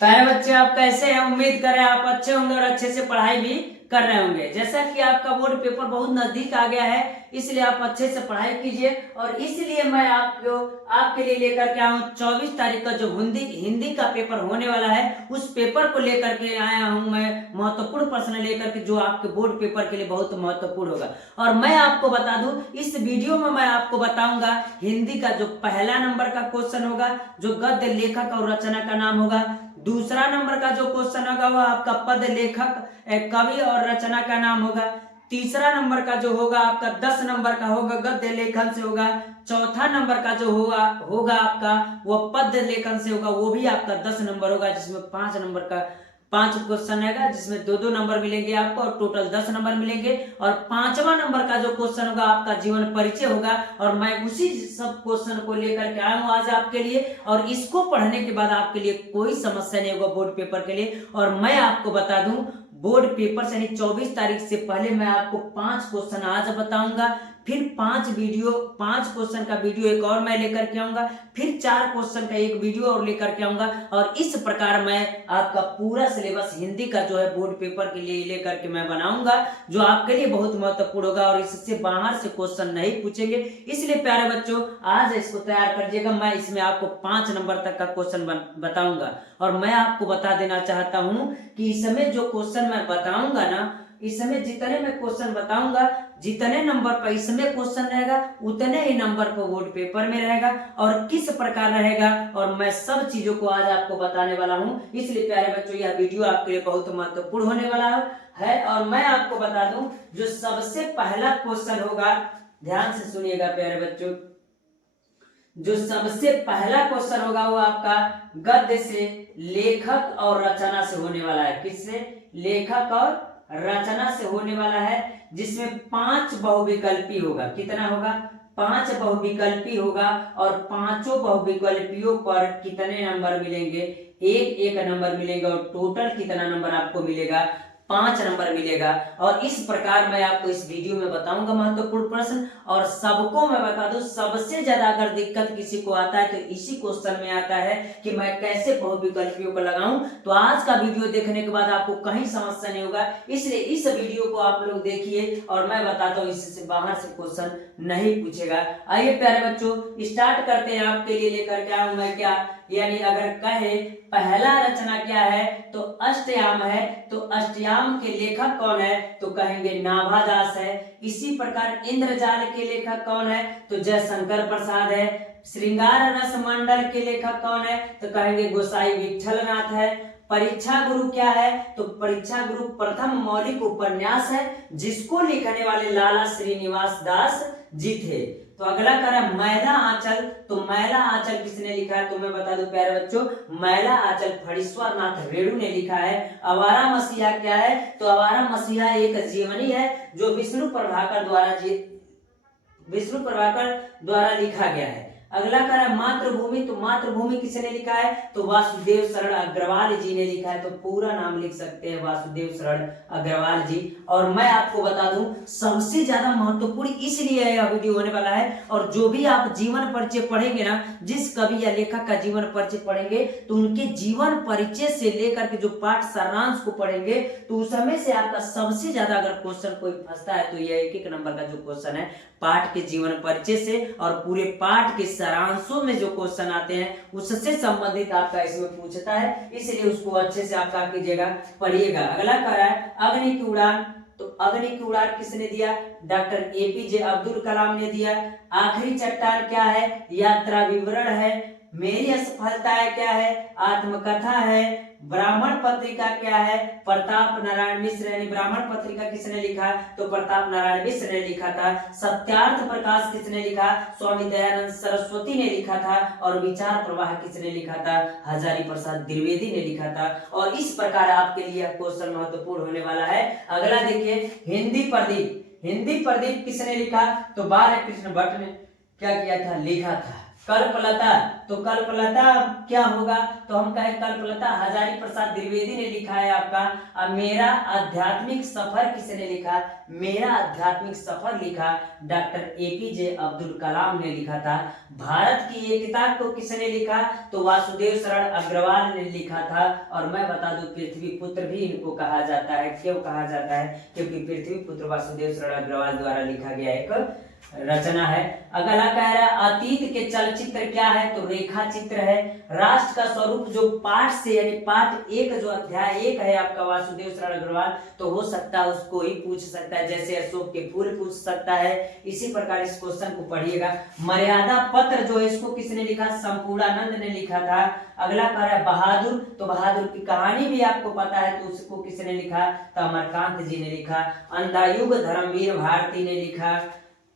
प्यारे बच्चे, आप कैसे हैं? उम्मीद करें आप अच्छे होंगे और अच्छे से पढ़ाई भी कर रहे होंगे। जैसा कि आपका बोर्ड पेपर बहुत नजदीक आ गया है, इसलिए आप अच्छे से पढ़ाई कीजिए। और इसलिए मैं आपके लिए लेकर के आया हूँ 24 तारीख का जो हिंदी का पेपर होने वाला है, उस पेपर को लेकर के आया हूँ मैं। महत्वपूर्ण प्रश्न लेकर के जो आपके बोर्ड पेपर के लिए बहुत महत्वपूर्ण होगा। और मैं आपको बता दूं, इस वीडियो में मैं आपको बताऊंगा हिंदी का जो पहला नंबर का क्वेश्चन होगा, जो गद्य लेखक और रचना का नाम होगा। दूसरा नंबर का जो क्वेश्चन होगा वह आपका पद लेखक कवि और रचना का नाम होगा। तीसरा नंबर का जो होगा आपका 10 नंबर का होगा, गद्य लेखन से होगा। चौथा नंबर का जो होगा आपका वो पद्य लेखन से होगा, वो भी आपका 10 नंबर होगा, जिसमें 5 नंबर का 5 क्वेश्चन रहेगा, जिसमें 2-2 नंबर मिलेंगे आपको और टोटल 10 नंबर मिलेंगे। और 5वां नंबर का जो क्वेश्चन होगा आपका जीवन परिचय होगा। और मैं उसी सब क्वेश्चन को लेकर के आया हूँ आज आपके लिए। और इसको पढ़ने के बाद आपके लिए कोई समस्या नहीं होगा बोर्ड पेपर के लिए। और मैं आपको बता दूं, बोर्ड पेपर से यानी 24 तारीख से पहले मैं आपको 5 क्वेश्चन आज बताऊंगा, फिर 5 क्वेश्चन का वीडियो एक और मैं लेकर के आऊंगा, फिर 4 क्वेश्चन का एक वीडियो और लेकर के आऊंगा। और इस प्रकार मैं आपका पूरा सिलेबस हिंदी का जो है बोर्ड पेपर के लिए लेकर के मैं बनाऊंगा, जो आपके लिए बहुत महत्वपूर्ण होगा और इससे बाहर से क्वेश्चन नहीं पूछेंगे। इसलिए प्यारे बच्चों, आज इसको तैयार कर लीजिएगा। मैं इसमें आपको 5 नंबर तक का क्वेश्चन बताऊंगा। और मैं आपको बता देना चाहता हूं कि इस समय जो क्वेश्चन मैं बताऊंगा ना, इस समय जितने मैं क्वेश्चन बताऊंगा, जितने नंबर पर इसमें क्वेश्चन रहेगा उतने ही नंबर पर बोर्ड पेपर में रहेगा। और किस प्रकार रहेगा और मैं सब चीजों को आज आपको बताने वाला हूं। इसलिए प्यारे बच्चों, यह वीडियो आपके लिए बहुत महत्वपूर्ण होने वाला है। और मैं आपको बता दूं, जो सबसे पहला क्वेश्चन होगा, ध्यान से सुनिएगा प्यारे बच्चों, जो सबसे पहला क्वेश्चन होगा वो आपका गद्य से लेखक और रचना से होने वाला है। किससे? लेखक और रचना से होने वाला है, जिसमें 5 बहुविकल्पी होगा। कितना होगा? 5 बहुविकल्पी होगा। और 5 बहुविकल्पियों पर कितने नंबर मिलेंगे? एक नंबर मिलेगा। और टोटल कितना नंबर आपको मिलेगा? 5 नंबर मिलेगा। और इस प्रकार मैं आपको इस वीडियो में बताऊंगा महत्वपूर्ण प्रश्न। और सबको मैं बता दूं, सबसे ज्यादा अगर दिक्कत किसी को आता है तो इसी क्वेश्चन में आता है कि मैं कैसे बहुविकल्पियों को लगाऊं। तो आज का वीडियो देखने के बाद आपको कहीं समस्या नहीं होगा, इसलिए इस वीडियो को आप लोग देखिए और मैं बताता हूँ, इससे बाहर से क्वेश्चन नहीं पूछेगा। आइए प्यारे बच्चों, स्टार्ट करते हैं। आपके लिए लेकर के आऊं मैं क्या, यानी अगर कहे पहला रचना क्या है तो अष्टयाम है। तो अष्टयाम के लेखक कौन है? तो कहेंगे नाभादास है। इसी प्रकार इंद्रजाल के लेखक कौन है? तो जयशंकर प्रसाद है। श्रृंगार रस मंडल के लेखक कौन है? तो कहेंगे गोसाई विठलनाथ है। परीक्षा गुरु क्या है? तो परीक्षा गुरु प्रथम मौलिक उपन्यास है, जिसको लिखने वाले लाला श्रीनिवास दास जी थे। तो अगला करा मैला आंचल। तो मैला आंचल किसने लिखा है? तो मैं बता दूं प्यारे बच्चों, मैला आंचल फणीश्वर नाथ रेणु ने लिखा है। आवारा मसीहा क्या है? तो आवारा मसीहा एक जीवनी है, जो विष्णु प्रभाकर द्वारा लिखा गया है। अगला करा मातृभूमि। तो मातृभूमि किसने लिखा है? तो वासुदेव शरण अग्रवाल जी ने लिखा है। तो पूरा नाम लिख सकते हैं, वासुदेव शरण अग्रवाल जी। और मैं आपको बता दूं, सबसे ज्यादा महत्वपूर्ण इसलिए यह वीडियो होने वाला है। और जो भी आप जीवन परिचय पढ़ेंगे ना, जिस कवि या लेखक का जीवन परिचय पढ़ेंगे, तो उनके जीवन परिचय से लेकर के जो पाठ सारांश को पढ़ेंगे, तो उस समय से आपका सबसे ज्यादा अगर क्वेश्चन कोई फंसता है तो यह 1-1 नंबर का जो क्वेश्चन है पाठ के जीवन परिचय से और पूरे पाठ के सारांशों में जो क्वेश्चन आते हैं उससे संबंधित आपका इसमें पूछता है। इसलिए उसको अच्छे से आप क्या कीजिएगा, पढ़िएगा। अगला कह रहा है अग्नि की उड़ान। तो अग्नि की उड़ान किसने दिया? डॉक्टर APJ अब्दुल कलाम ने दिया। आखिरी चट्टान क्या है? यात्रा विवरण है। मेरी असफलता क्या है? आत्मकथा है। ब्राह्मण पत्रिका क्या है? प्रताप नारायण मिश्र। यानी ब्राह्मण पत्रिका किसने लिखा? तो प्रताप नारायण मिश्र ने लिखा था। सत्यार्थ प्रकाश किसने लिखा? स्वामी दयानंद सरस्वती ने लिखा था। और विचार प्रवाह किसने लिखा था? हजारी प्रसाद द्विवेदी ने लिखा था। और इस प्रकार आपके लिए क्वेश्चन महत्वपूर्ण होने वाला है। अगला देखिए, हिंदी प्रदीप। हिंदी प्रदीप किसने लिखा? तो बालकृष्ण भट्ट ने क्या किया था? लिखा था। कल्पलता, तो कल्पलता क्या होगा, तो हम कहें कल्पलता हजारी प्रसाद द्विवेदी ने लिखा है आपका। अब मेरा आध्यात्मिक सफर किसने लिखा, मेरा आध्यात्मिक सफर लिखा डॉक्टर एपीजे अब्दुल कलाम ने लिखा था। भारत की एकता को किसने लिखा, तो वासुदेव शरण अग्रवाल ने लिखा था। और मैं बता दूं पृथ्वी पुत्र भी इनको कहा जाता है। क्यों कहा जाता है, क्योंकि पृथ्वी पुत्र वासुदेव शरण अग्रवाल द्वारा लिखा गया एक रचना है। अगला कह रहा है अतीत के चलचित्र क्या है, तो रेखा चित्र है। राष्ट्र का स्वरूप जो पाठ से यानी पाठ एक जो अध्याय एक है आपका वासुदेव शरण अग्रवाल, तो हो सकता है उसको ही पूछ सकता है, जैसे अशोक के फूल पूछ सकता है। इसी प्रकार इस क्वेश्चन को पढ़िएगा। मर्यादा पत्र जो है इसको किसने लिखा, संपूर्णानंद ने लिखा था। अगला कह रहा है बहादुर, तो बहादुर की कहानी भी आपको पता है, तो उसको किसने लिखा, तो अमरकांत जी ने लिखा। अंधायुग धर्मवीर भारती ने लिखा।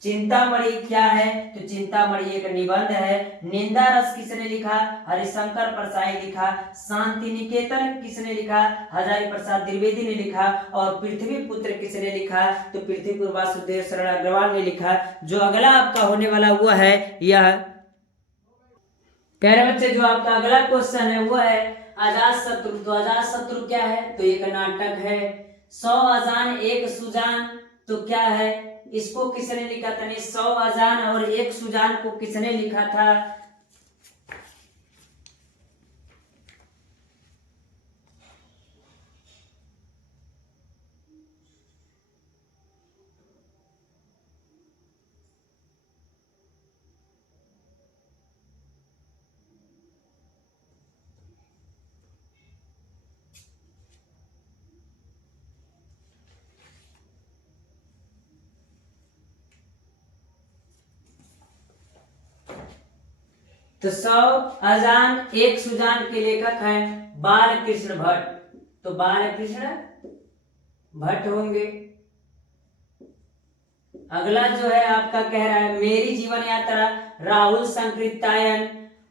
चिंतामणि क्या है, तो चिंतामणि एक निबंध है। निंदा रस किसने लिखा, हरिशंकर परसाई लिखा। शांति निकेतन किसने लिखा, हजारी प्रसाद द्विवेदी ने लिखा। और पृथ्वी पुत्र किसने लिखा, तो पृथ्वी पुत्र वासुदेव शरण अग्रवाल ने लिखा। जो अगला आपका होने वाला हुआ है यह कह रहे बच्चे, जो आपका अगला क्वेश्चन है वो है अजात शत्रु। तो अजात शत्रु क्या है, तो एक नाटक है। 100 अजान एक सुजान, तो क्या है, इसको किसने लिखा था, 100 अजान और एक सुजान को किसने लिखा था। तो 100 अजान एक सुजान के लेखक हैं बालकृष्ण भट्ट। तो बालकृष्ण भट्ट होंगे। अगला जो है आपका कह रहा है मेरी जीवन यात्रा राहुल संकृतायन।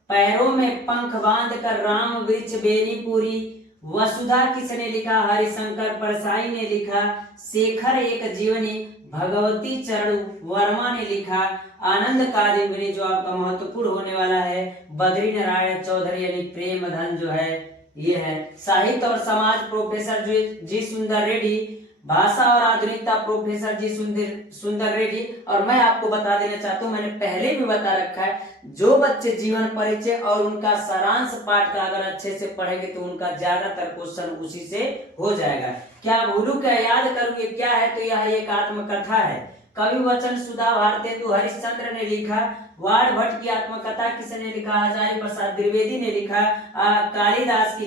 पैरों में पंख बांध कर राम वृक्ष बेनीपुरी। वसुधा किसने लिखा, हरिशंकर परसाई ने लिखा। शेखर एक जीवनी भगवती चरण वर्मा ने लिखा। आनंद कादम्बरी जो आपका महत्वपूर्ण होने वाला है बद्री नारायण चौधरी यानी प्रेम धन जो है ये है। साहित्य और समाज प्रोफेसर जी सुंदर रेड्डी। भाषा और आधुनिकता प्रोफेसर जी सुंदर रेड्डी। और मैं आपको बता देना चाहता हूँ, मैंने पहले भी बता रखा है, जो बच्चे जीवन परिचय और उनका सारांश पाठ का अगर अच्छे से पढ़ेंगे तो उनका ज्यादातर क्वेश्चन उसी से हो जाएगा। क्या भूलू क्या याद करूँ ये क्या है, तो यह एक आत्मकथा है। कवि वचन सुधा भारतेंदु हरिश्चंद्र ने लिखा। वाड़ भट्ट की आत्मकथा किसने लिखा, हजारी प्रसाद द्विवेदी ने लिखा। कालिदास की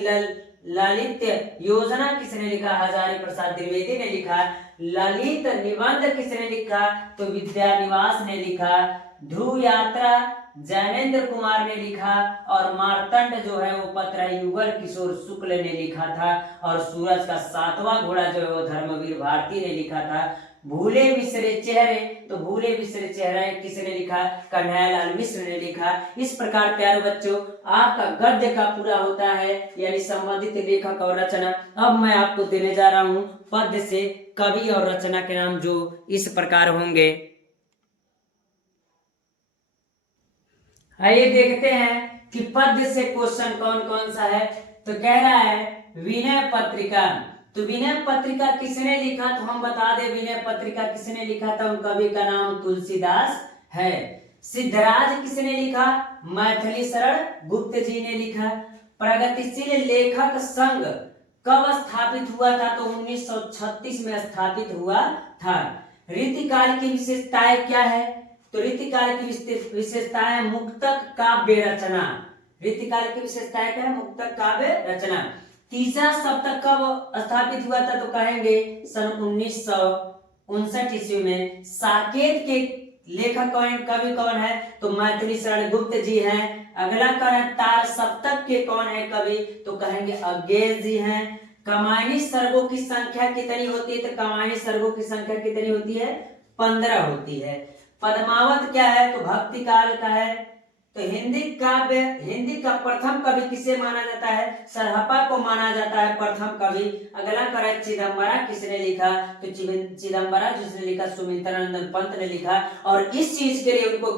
ललित योजना किसने लिखा, हजारी प्रसाद द्विवेदी ने लिखा। ललित निबंध किसने लिखा, तो विद्यानिवास ने लिखा। ध्रुव यात्रा जैनेन्द्र कुमार ने लिखा। और मार्तंड जो है वो पत्र युगल किशोर शुक्ल ने लिखा था। और सूरज का 7वां घोड़ा जो है वो धर्मवीर भारती ने लिखा था। भूले बिसरे चेहरे, तो भूले बिसरे चेहरे किसने लिखा, कन्हैयालाल मिश्र ने लिखा। इस प्रकार प्यारे बच्चों आपका गद्य का पूरा होता है यानी संबंधित लेखक और रचना। अब मैं आपको देने जा रहा हूँ पद्य से कवि और रचना के नाम जो इस प्रकार होंगे। आइए देखते हैं कि पद्य से क्वेश्चन कौन कौन सा है। तो कह रहा है विनय पत्रिका। तो विनय पत्रिका किसने लिखा, तो हम बता दें विनय पत्रिका किसने लिखा था, उन कवि का नाम तुलसीदास है। सिद्धराज किसने लिखा, मैथिली शरण गुप्त जी ने लिखा। प्रगतिशील लेखक संघ कब स्थापित हुआ था, तो 1936 में स्थापित हुआ था। रीतिकाल की विशेषताएं क्या है, तो रीतिकाल की विशेषताएं मुक्तक काव्य रचना। रीतिकाल की विशेषताएं क्या है, मुक्तक काव्य रचना। तीसरा शतक कब स्थापित हुआ था, तो कहेंगे सन 1959 ईस्वी में। साकेत के लेखक कवि कौन है, तो मैथिली शरण गुप्त जी हैं। अगला कौन है, तार सप्तक के कौन है कवि, तो कहेंगे अज्ञेय जी हैं। कमायनी सर्गों की संख्या कितनी होती है, तो कमायनी सर्गों की संख्या कितनी होती है, 15 होती है। पद्मावत क्या है, तो भक्ति काल का है। तो हिंदी का प्रथम कवि किसे माना जाता है, सरहपा को माना जाता है प्रथम कवि। अगला करें चिदम्बरा किसने लिखा, तो चिदम्बरा जिसने लिखा सुमित्रानंदन पंत ने लिखा। और इस चीज के लिए उनको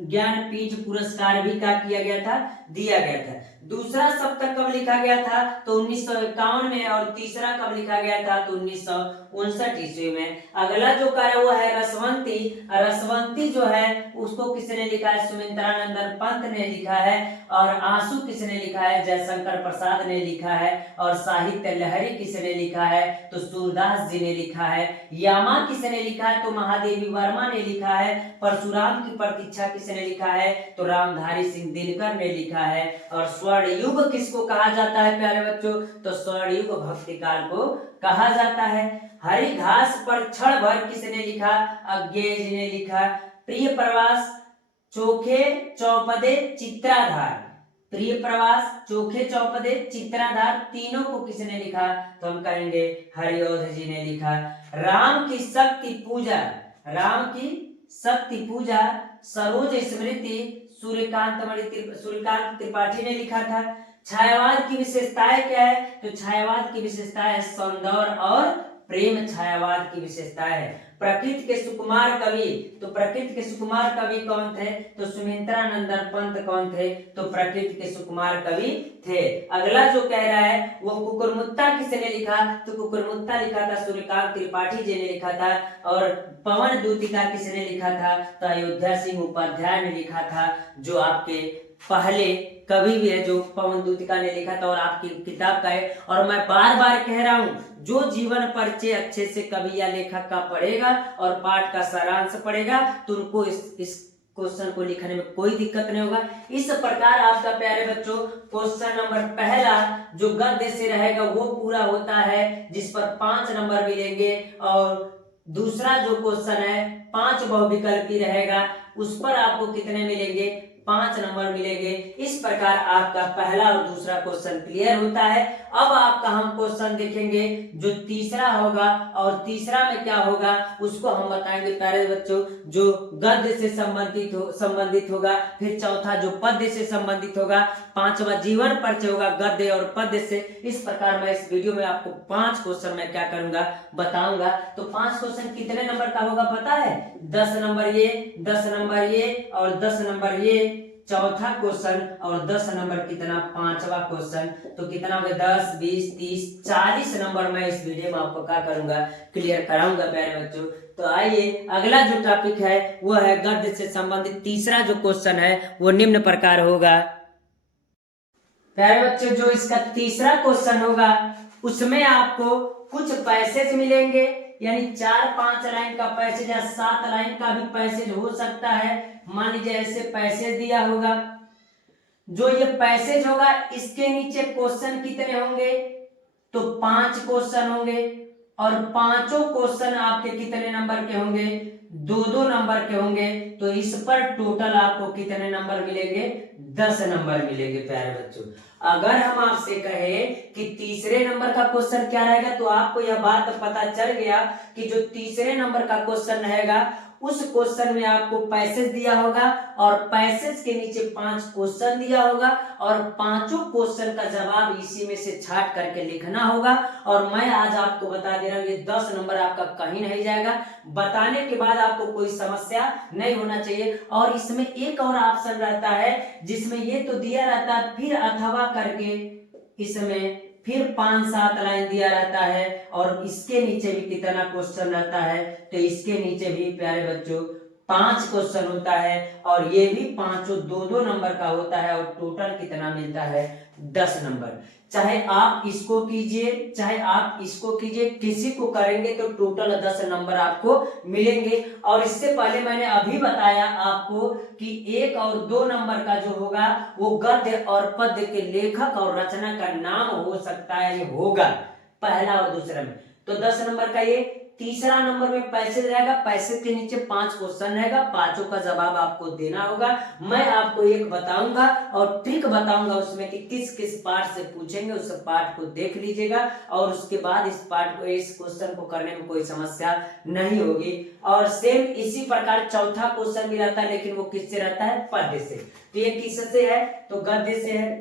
ज्ञानपीठ पुरस्कार भी क्या किया गया था, दिया गया था। दूसरा सप्तक कब लिखा गया था, तो 1951 में, और तीसरा कब लिखा गया था, तो 1959 ईस्वी में। अगला जो कार्य वो है रसवंती। रसवंती जो है उसको किसने लिखा है, सुमित्रानंदन पंत ने लिखा है। और आंसू किसने लिखा है, जयशंकर प्रसाद ने लिखा है। और साहित्य लहरी किसने लिखा है, तो सूरदास जी ने लिखा है। यामा किसने लिखा है, तो महादेवी वर्मा ने लिखा है। परशुराम की प्रतीक्षा किसने लिखा है, तो रामधारी सिंह दिनकर ने लिखा है। और स्वर्ण युग किसको कहा जाता है प्यारे बच्चों, तो स्वर्ण युग भक्ति काल को कहा जाता है। हरी घास पर क्षण भर किसने लिखा, अज्ञेय जी ने लिखा। प्रिय प्रवास, चोखे चौपदे, चित्राधार। प्रिय प्रवास, चोखे चौपदे, चित्राधार, तीनों को किसने लिखा, तो हम कहेंगे हरिऔध जी ने लिखा। राम की शक्ति पूजा, राम की शक्ति पूजा सरोज स्मृति सूर्यकांत त्रिपाठी ने लिखा था। छायावाद की विशेषताएं क्या है, तो छायावाद की विशेषताएं है सौंदर्य और प्रेम, छायावाद की विशेषताएं है। प्रकृति के सुकुमार कवि, तो प्रकृति के सुकुमार कवि कौन थे, तो सुमित्रानंदन पंत कौन थे, तो प्रकृति के सुकुमार कवि थे। अगला जो कह रहा है वो कुकुरमुत्ता किसने लिखा, तो कुकुरमुत्ता लिखा था सूर्यकांत त्रिपाठी जी ने लिखा था। और पवन दूतिका किसने लिखा था, तो अयोध्या सिंह उपाध्याय ने लिखा था, जो आपके पहले कवि भी है, जो पवन दूतिका ने लिखा था और आपकी किताब का है। और मैं बार बार कह रहा हूं, जो जीवन परिचय अच्छे से कवि या लेखक का पढ़ेगा और पाठ का सारांश पढ़ेगा, तो उनको इस क्वेश्चन को लिखने में कोई दिक्कत नहीं होगा। इस प्रकार आपका प्यारे बच्चों क्वेश्चन नंबर पहला जो गद्य से रहेगा वो पूरा होता है, जिस पर 5 नंबर मिलेंगे। और दूसरा जो क्वेश्चन है 5 बहुविकल्पी रहेगा, उस पर आपको कितने मिलेंगे, 5 नंबर मिलेंगे। इस प्रकार आपका पहला और दूसरा क्वेश्चन क्लियर होता है। अब आपका हम क्वेश्चन देखेंगे जो तीसरा होगा, और तीसरा में क्या होगा उसको हम बताएंगे प्यारे बच्चों, जो गद्य से संबंधित होगा। फिर चौथा जो पद्य से संबंधित होगा, पांचवा जीवन परिचय होगा गद्य और पद्य से। इस प्रकार मैं इस वीडियो में आपको 5 क्वेश्चन मैं क्या करूंगा, बताऊंगा। तो 5 क्वेश्चन कितने नंबर का होगा पता है, 10 नंबर ये, 10 नंबर ये और 10 नंबर ये चौथा क्वेश्चन, और 10 नंबर कितना, पांचवा क्वेश्चन। तो कितना हो गया, 10, 20, 30, 40 नंबर मैं इस वीडियो में आपको क्या करूंगा, क्लियर कराऊंगा प्यारे बच्चों। तो आइए अगला जो टॉपिक है वो है गद्य से संबंधित तीसरा जो क्वेश्चन है वो निम्न प्रकार होगा। प्यारे बच्चों जो इसका तीसरा क्वेश्चन होगा उसमें आपको कुछ पैसेज मिलेंगे, यानी 4-5 लाइन का पैसेज या 7 लाइन का भी पैसेज हो सकता है। मान लीजिए ऐसे पैसेज दिया होगा, जो ये पैसेज होगा इसके नीचे क्वेश्चन कितने होंगे, तो 5 क्वेश्चन होंगे। और पांचों क्वेश्चन आपके कितने नंबर के होंगे, 2-2 नंबर के होंगे। तो इस पर टोटल आपको कितने नंबर मिलेंगे, 10 नंबर मिलेंगे प्यारे बच्चों। अगर हम आपसे कहें कि तीसरे नंबर का क्वेश्चन क्या रहेगा, तो आपको यह बात पता चल गया कि जो तीसरे नंबर का क्वेश्चन रहेगा उस क्वेश्चन में आपको पैसेज दिया होगा, और पैसेज के नीचे 5 क्वेश्चन दिया होगा, और पांचों क्वेश्चन का जवाब इसी में से छांट करके लिखना होगा। और मैं आज आपको बता दे रहा हूं ये 10 नंबर आपका कहीं नहीं जाएगा। बताने के बाद आपको कोई समस्या नहीं होना चाहिए। और इसमें एक और ऑप्शन रहता है जिसमें ये तो दिया रहता है, फिर अथवा करके इसमें फिर 5-7 लाइन दिया रहता है, और इसके नीचे भी कितना क्वेश्चन रहता है, तो इसके नीचे भी प्यारे बच्चों 5 क्वेश्चन होता है, और ये भी पांचों 2-2 नंबर का होता है, और टोटल कितना मिलता है, 10 नंबर। चाहे आप इसको कीजिए चाहे आप इसको कीजिए, किसी को करेंगे तो टोटल 10 नंबर आपको मिलेंगे। और इससे पहले मैंने अभी बताया आपको कि 1 और 2 नंबर का जो होगा वो गद्य और पद्य के लेखक और रचना का नाम हो सकता है, ये होगा पहला और दूसरा में। तो 10 नंबर का ये। तीसरा नंबर में पैसेज रहेगा, पैसेज के नीचे 5 क्वेश्चन रहेगा, पांचों का जवाब आपको देना होगा। मैं आपको एक बताऊंगा और ट्रिक बताऊंगा उसमें कि किस किस पार्ट से पूछेंगे, उस पार्ट को देख लीजिएगा, और उसके बाद इस क्वेश्चन को करने में कोई समस्या नहीं होगी। और सेम इसी प्रकार चौथा क्वेश्चन भी रहता है, लेकिन वो किससे रहता है, पद्य से। तो ये किससे है, तो गद्य से है।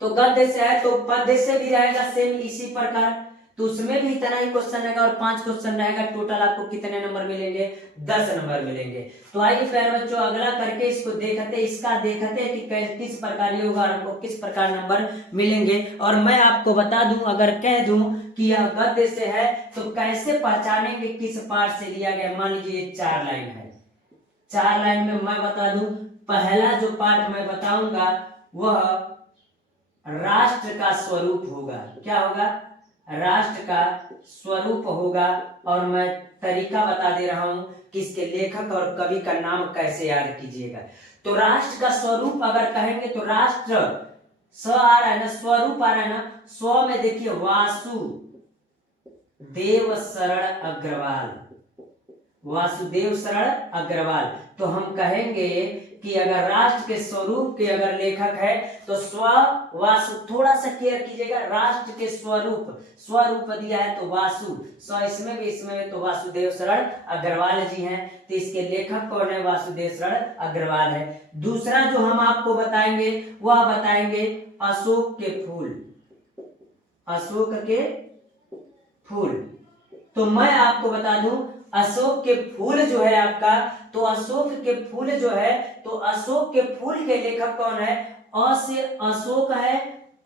तो गद्य से है तो पद्य से भी रहेगा सेम इसी प्रकार। तो उसमें भी इतना ही क्वेश्चन रहेगा और 5 क्वेश्चन रहेगा। टोटल आपको कितने नंबर मिलेंगे? 10 नंबर मिलेंगे। तो आइए प्यारे बच्चों अगला करके इसको देखते, इसका देखते कि किस प्रकार ये होगा और हमको किस प्रकार नंबर मिलेंगे। और मैं आपको बता दूं, अगर कह दूं कि यह गद्य से है तो कैसे पहचानेंगे किस पार्ट से लिया गया। मान लीजिए 4 लाइन है, 4 लाइन में मैं बता दूं, पहला जो पार्ट मैं बताऊंगा वह राष्ट्र का स्वरूप होगा। क्या होगा? राष्ट्र का स्वरूप होगा। और मैं तरीका बता दे रहा हूं कि इसके लेखक और कवि का नाम कैसे याद कीजिएगा। तो राष्ट्र का स्वरूप अगर कहेंगे तो राष्ट्र स आ रहा है ना, स्वरूप आ रहा है ना, स्व में देखिए वासुदेव शरण अग्रवाल, वासुदेव शरण अग्रवाल। तो हम कहेंगे कि अगर राष्ट्र के स्वरूप के अगर लेखक है तो वासु, थोड़ा सा केयर कीजिएगा, राष्ट्र के स्वरूप दिया है तो वासु, इसमें भी इसमें तो वासुदेव शरण अग्रवाल जी हैं। तो इसके लेखक कौन है? वासुदेव शरण अग्रवाल है। दूसरा जो हम आपको बताएंगे वह बताएंगे अशोक के फूल, अशोक के फूल। तो मैं आपको बता दूं अशोक के फूल जो है आपका, तो अशोक के फूल जो है, तो अशोक के फूल के लेखक कौन है? अ से अशोक है,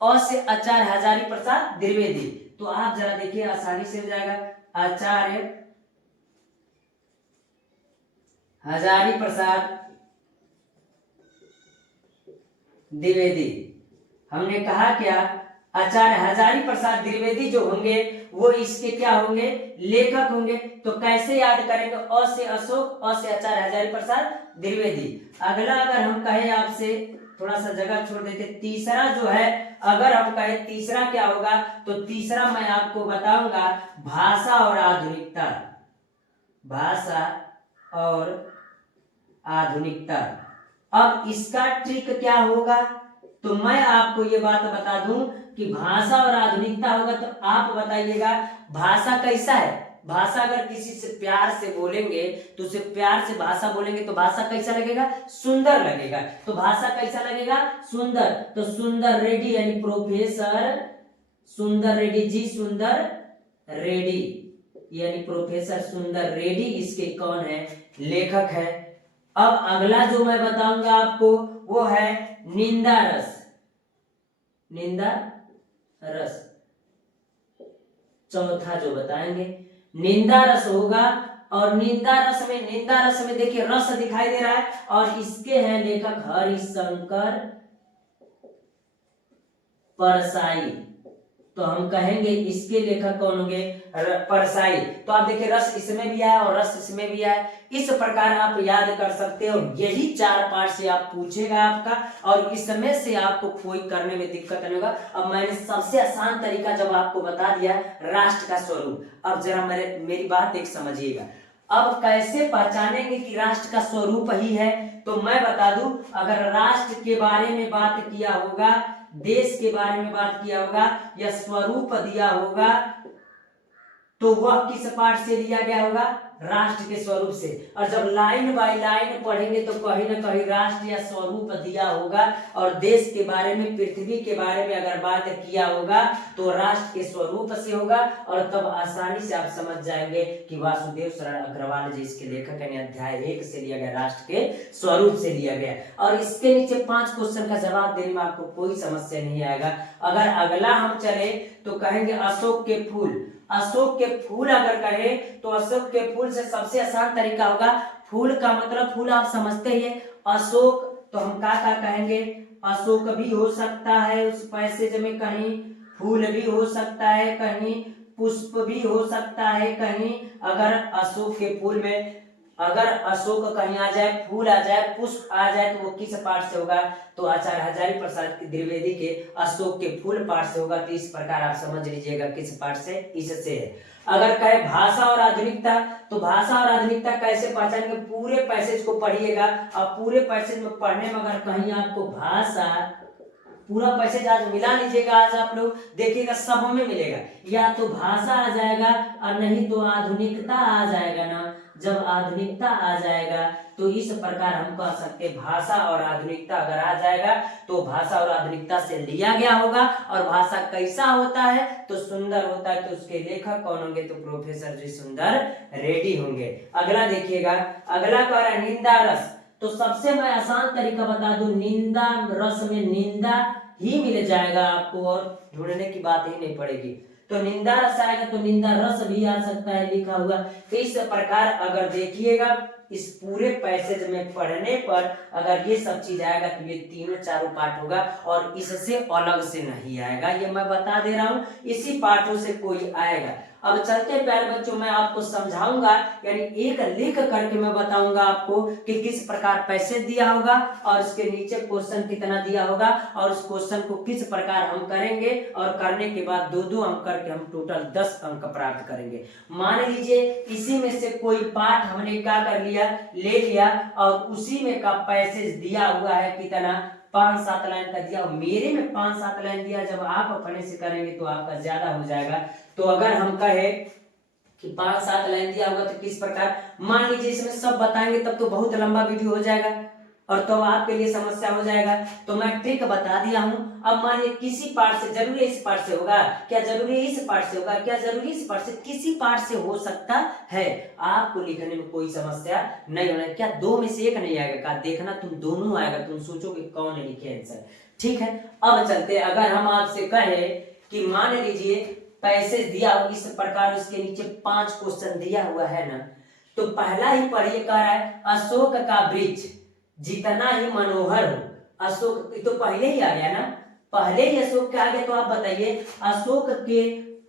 अ से आचार्य हजारी प्रसाद द्विवेदी। तो आप जरा देखिए आसानी से हो जाएगा, आचार्य हजारी प्रसाद द्विवेदी। हमने कहा क्या? आचार्य हजारी प्रसाद द्विवेदी जो होंगे वो इसके क्या होंगे? लेखक होंगे। तो कैसे याद करेंगे? अ से अशोक, अ से आचार्य हजारी प्रसाद द्विवेदी। अगला अगर हम कहें आपसे, थोड़ा सा जगह छोड़ देते, तीसरा जो है अगर हम कहें तीसरा क्या होगा, तो तीसरा मैं आपको बताऊंगा भाषा और आधुनिकता, भाषा और आधुनिकता। अब इसका ट्रिक क्या होगा? तो मैं आपको ये बात बता दूं कि भाषा और आधुनिकता होगा। तो आप बताइएगा भाषा कैसा है? भाषा अगर किसी से प्यार से बोलेंगे तो उसे प्यार से भाषा बोलेंगे तो भाषा कैसा लगेगा? सुंदर लगेगा। तो भाषा कैसा लगेगा? सुंदर। तो सुंदर रेड्डी यानी प्रोफेसर सुंदर रेड्डी जी, सुंदर रेड्डी यानी प्रोफेसर सुंदर रेड्डी इसके कौन है? लेखक है। अब अगला जो मैं बताऊंगा आपको वो है निंदा रस, निंदा रस। चौथा जो बताएंगे निंदा रस होगा। और निंदा रस में देखिए रस दिखाई दे रहा है और इसके हैं लेखक हरिशंकर परसाई। तो हम कहेंगे इसके लेखक कौन होंगे? परसाई। तो आप देखिए रस इसमें भी आया और रस इसमें भी आया। इस प्रकार आप याद कर सकते हो। यही 4 पार्ट से आप पूछेगा आपका, और इसमें से आपको कोई करने में दिक्कत नहीं होगा। अब मैंने सबसे आसान तरीका जब आपको बता दिया राष्ट्र का स्वरूप, अब जरा मेरी बात एक समझिएगा। अब कैसे पहचानेंगे कि राष्ट्र का स्वरूप ही है? तो मैं बता दूं, अगर राष्ट्र के बारे में बात किया होगा, देश के बारे में बात किया होगा या स्वरूप दिया होगा, तो वह किस पाठ से लिया गया होगा? राष्ट्र के स्वरूप से। और जब लाइन बाय लाइन पढ़ेंगे तो कहीं ना कहीं राष्ट्र या स्वरूप दिया होगा, और देश के बारे में, पृथ्वी के बारे में अगर बात किया होगा तो राष्ट्र के स्वरूप से होगा। और तब आसानी से आप समझ जाएंगे कि वासुदेव शरण अग्रवाल जी इसके लेखक यानी अध्याय 1 से लिया गया, राष्ट्र के स्वरूप से लिया गया। और इसके नीचे 5 क्वेश्चन का जवाब देने में आपको कोई समस्या नहीं आएगा। अगर अगला हम चले तो कहेंगे अशोक के फूल। अशोक के फूल अगर कहे तो अशोक के फूल से सबसे आसान तरीका होगा, फूल का मतलब फूल आप समझते ही है। अशोक तो हम क्या कहेंगे? अशोक भी हो सकता है उस पैसेज में, कहीं फूल भी हो सकता है, कहीं पुष्प भी हो सकता है, कहीं अगर अशोक के फूल में अगर अशोक कहीं आ जाए, फूल आ जाए, पुष्प आ जाए तो वो किस पाठ से होगा? तो आचार्य हजारी प्रसाद द्विवेदी के अशोक के फूल पाठ से होगा। तो इस प्रकार आप समझ लीजिएगा किस पाठ से? इससे है। अगर कहे भाषा और आधुनिकता, तो भाषा और आधुनिकता कैसे पहचानेंगे? पूरे पैसेज को पढ़िएगा, और पूरे पैसेज में पढ़ने में अगर कहीं आपको भाषा, पूरा पैसेज आज मिला लीजिएगा, आज आप लोग देखिएगा सब में मिलेगा, या तो भाषा आ जाएगा और नहीं तो आधुनिकता आ जाएगा ना। जब आधुनिकता आ जाएगा तो इस प्रकार हम कह सकते भाषा और आधुनिकता अगर आ जाएगा तो भाषा और आधुनिकता से लिया गया होगा। और भाषा कैसा होता है तो सुंदर होता है, तो उसके लेखक कौन होंगे तो प्रोफेसर जी सुंदर रेड्डी होंगे। अगला देखिएगा, अगला कह रहा है निंदा रस। तो सबसे मैं आसान तरीका बता दूं, निंदा रस में निंदा ही मिल जाएगा आपको और ढूंढने की बात ही नहीं पड़ेगी। तो निंदा रस आएगा तो निंदा रस भी आ सकता है लिखा हुआ। तो इस प्रकार अगर देखिएगा इस पूरे पैसेज में पढ़ने पर अगर ये सब चीज आएगा तो ये तीनों चारों पाठ होगा और इससे अलग से नहीं आएगा, ये मैं बता दे रहा हूं, इसी पाठों से कोई आएगा। अब चलते प्यारे बच्चों मैं आपको समझाऊंगा, यानी एक लिख करके मैं बताऊंगा आपको कि किस प्रकार पैसेज दिया होगा और उसके नीचे क्वेश्चन कितना दिया होगा और उस क्वेश्चन को किस प्रकार हम करेंगे और करने के बाद 2-2 अंक करके हम टोटल 10 अंक प्राप्त करेंगे। मान लीजिए इसी में से कोई पाठ हमने क्या कर लिया, ले लिया और उसी में का पैसेज दिया हुआ है कितना 5-7 लाइन का दिया, मेरे में 5-7 लाइन दिया, जब आप अपने से करेंगे तो आपका ज्यादा हो जाएगा। तो अगर हम कहे कि 5-7 लाइन दिया होगा तो किस प्रकार, मान लीजिए इसमें सब बताएंगे तब तो बहुत लंबा वीडियो हो जाएगा और तो आपके लिए समस्या हो जाएगा। तो मैं ट्रिक बता दिया हूं। अब मानिए किसी पार्ट से, जरूरी इस पार्ट से होगा क्या, जरूरी इस पार्ट से होगा क्या, जरूरी इस पार्ट से, किसी पार्ट से हो सकता है, आपको लिखने में कोई समस्या नहीं होना। क्या 2 में से एक नहीं आएगा, क्या देखना तुम दोनों आएगा, तुम सोचोगे कौन लिखे आंसर। ठीक है, अब चलते, अगर हम आपसे कहे कि मान लीजिए पैसेज दिया हो इस प्रकार, उसके नीचे 5 क्वेश्चन दिया हुआ है ना, तो पहला ही पढ़िए, कह रहा है अशोक का वृक्ष जितना ही मनोहर हो। अशोक तो पहले ही आ गया ना, पहले ही अशोक के आगे, तो आप बताइए अशोक के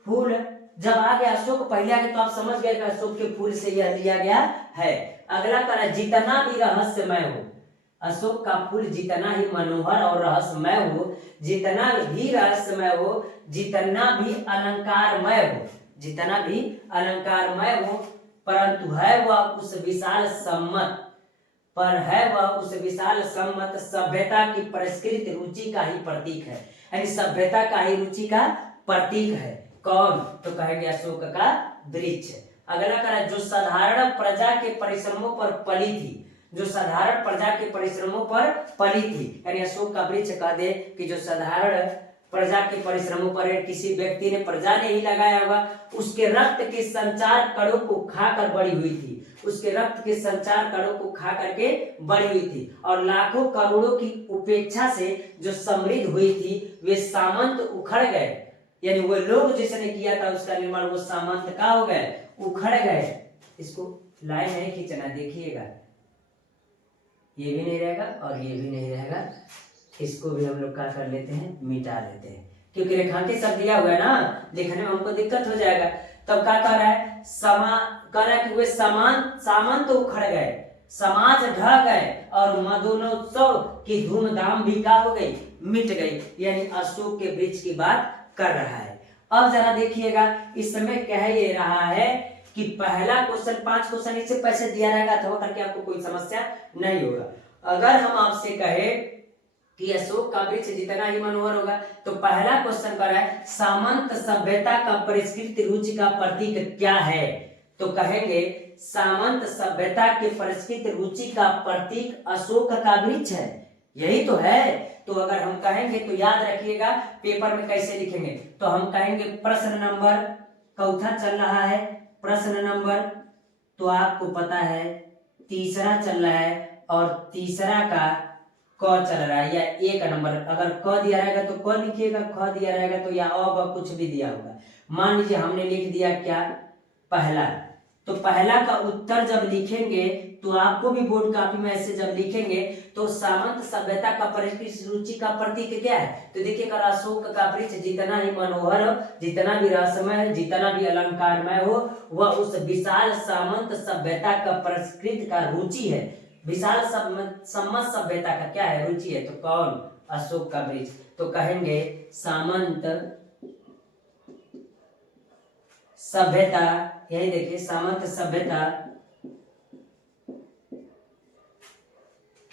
फूल जब आ गया, अशोक पहले आ गया तो आप समझ गए कि अशोक के फूल से यह लिया गया है। अगला कह रहा है जितना भी रहस्यमय हो, अशोक का फूल जितना ही मनोहर और रहस्यमय हो, जितना भी रहस्यमय हो, जितना भी अलंकारमय हो, जितना भी अलंकारमय हो, परंतु है वह उस विशाल सम्मत पर है वह उस विशाल सम्मत सभ्यता की परिष्कृत रुचि का ही प्रतीक है। यानी सभ्यता का ही रुचि का प्रतीक है। कौन, तो कहेंगे अशोक का वृक्ष। अगला कह रहा है जो साधारण प्रजा के परिश्रमों पर पली थी, जो साधारण प्रजा के परिश्रमों पर पली थी, यानी अशोक का वृक्ष कह दे कि जो साधारण प्रजा के परिश्रमों पर, किसी व्यक्ति ने, प्रजा ने ही लगाया होगा, उसके रक्त के संचार कणों को खाकर बड़ी हुई थी, उसके रक्त के संचार कणों को खा करके बड़ी हुई थी और लाखों करोड़ों की उपेक्षा से जो समृद्ध हुई थी, वे सामंत उखड़ गए। यानी वो लोग जिसने किया था उसका निर्माण, वो सामंत का हो गए, उखड़ गए। इसको लाइन नहीं खींचना, देखिएगा ये भी नहीं रहेगा और ये भी नहीं रहेगा, इसको भी हम लोग क्या कर लेते हैं, मिटा देते हैं, क्योंकि रेखांकित सब दिया हुआ है ना, लिखने में हमको दिक्कत हो जाएगा। तब क्या कह रहा है, कह रहा है कि वे सामंत उखड़ गए, समाज ढह गए और मदनोत्सव की धूमधाम भी क्या हो गई, मिट गई। यानी अशोक के वृक्ष की बात कर रहा है। अब जरा देखिएगा, इस समय कह ये रहा है कि पहला क्वेश्चन 5 क्वेश्चन इससे पैसे दिया रहेगा अथवा करके आपको कोई समस्या नहीं होगा। अगर हम आपसे कहे कि अशोक का वृक्ष जितना ही मनोहर होगा, तो पहला क्वेश्चन कर रहा है सामंत सभ्यता का परिष्कृत रुचि का प्रतीक क्या है, तो कहेंगे सामंत सभ्यता के परिष्कृत रुचि का प्रतीक अशोक का वृक्ष है, यही तो है। तो अगर हम कहेंगे तो याद रखिएगा पेपर में कैसे लिखेंगे, तो हम कहेंगे प्रश्न नंबर चौथा चल रहा है, प्रश्न नंबर तो आपको पता है तीसरा चल रहा है और तीसरा का क चल रहा है, या 1 नंबर, अगर क दिया रहेगा तो क लिखिएगा, ख दिया रहेगा तो या अ कुछ भी दिया होगा। मान लीजिए हमने लिख दिया क्या, पहला, तो पहला का उत्तर जब लिखेंगे तो आपको भी बोर्ड कॉपी में ऐसे जब लिखेंगे तो सामंत सभ्यता का परिष्कृत रुचि का प्रतीक क्या है, तो देखिएगा अशोक का वृक्ष जितना ही मनोहर हो, जितना भी रहस्यमय, जितना भी अलंकारमय हो, वह उस विशाल सामंत सभ्यता का परिष्कृत का रुचि है। विशाल सम्मत सभ्यता का क्या है, रुचि है, तो कौन, अशोक का वृक्ष। तो कहेंगे सामंत सभ्यता, यही देखिए सामंत सभ्यता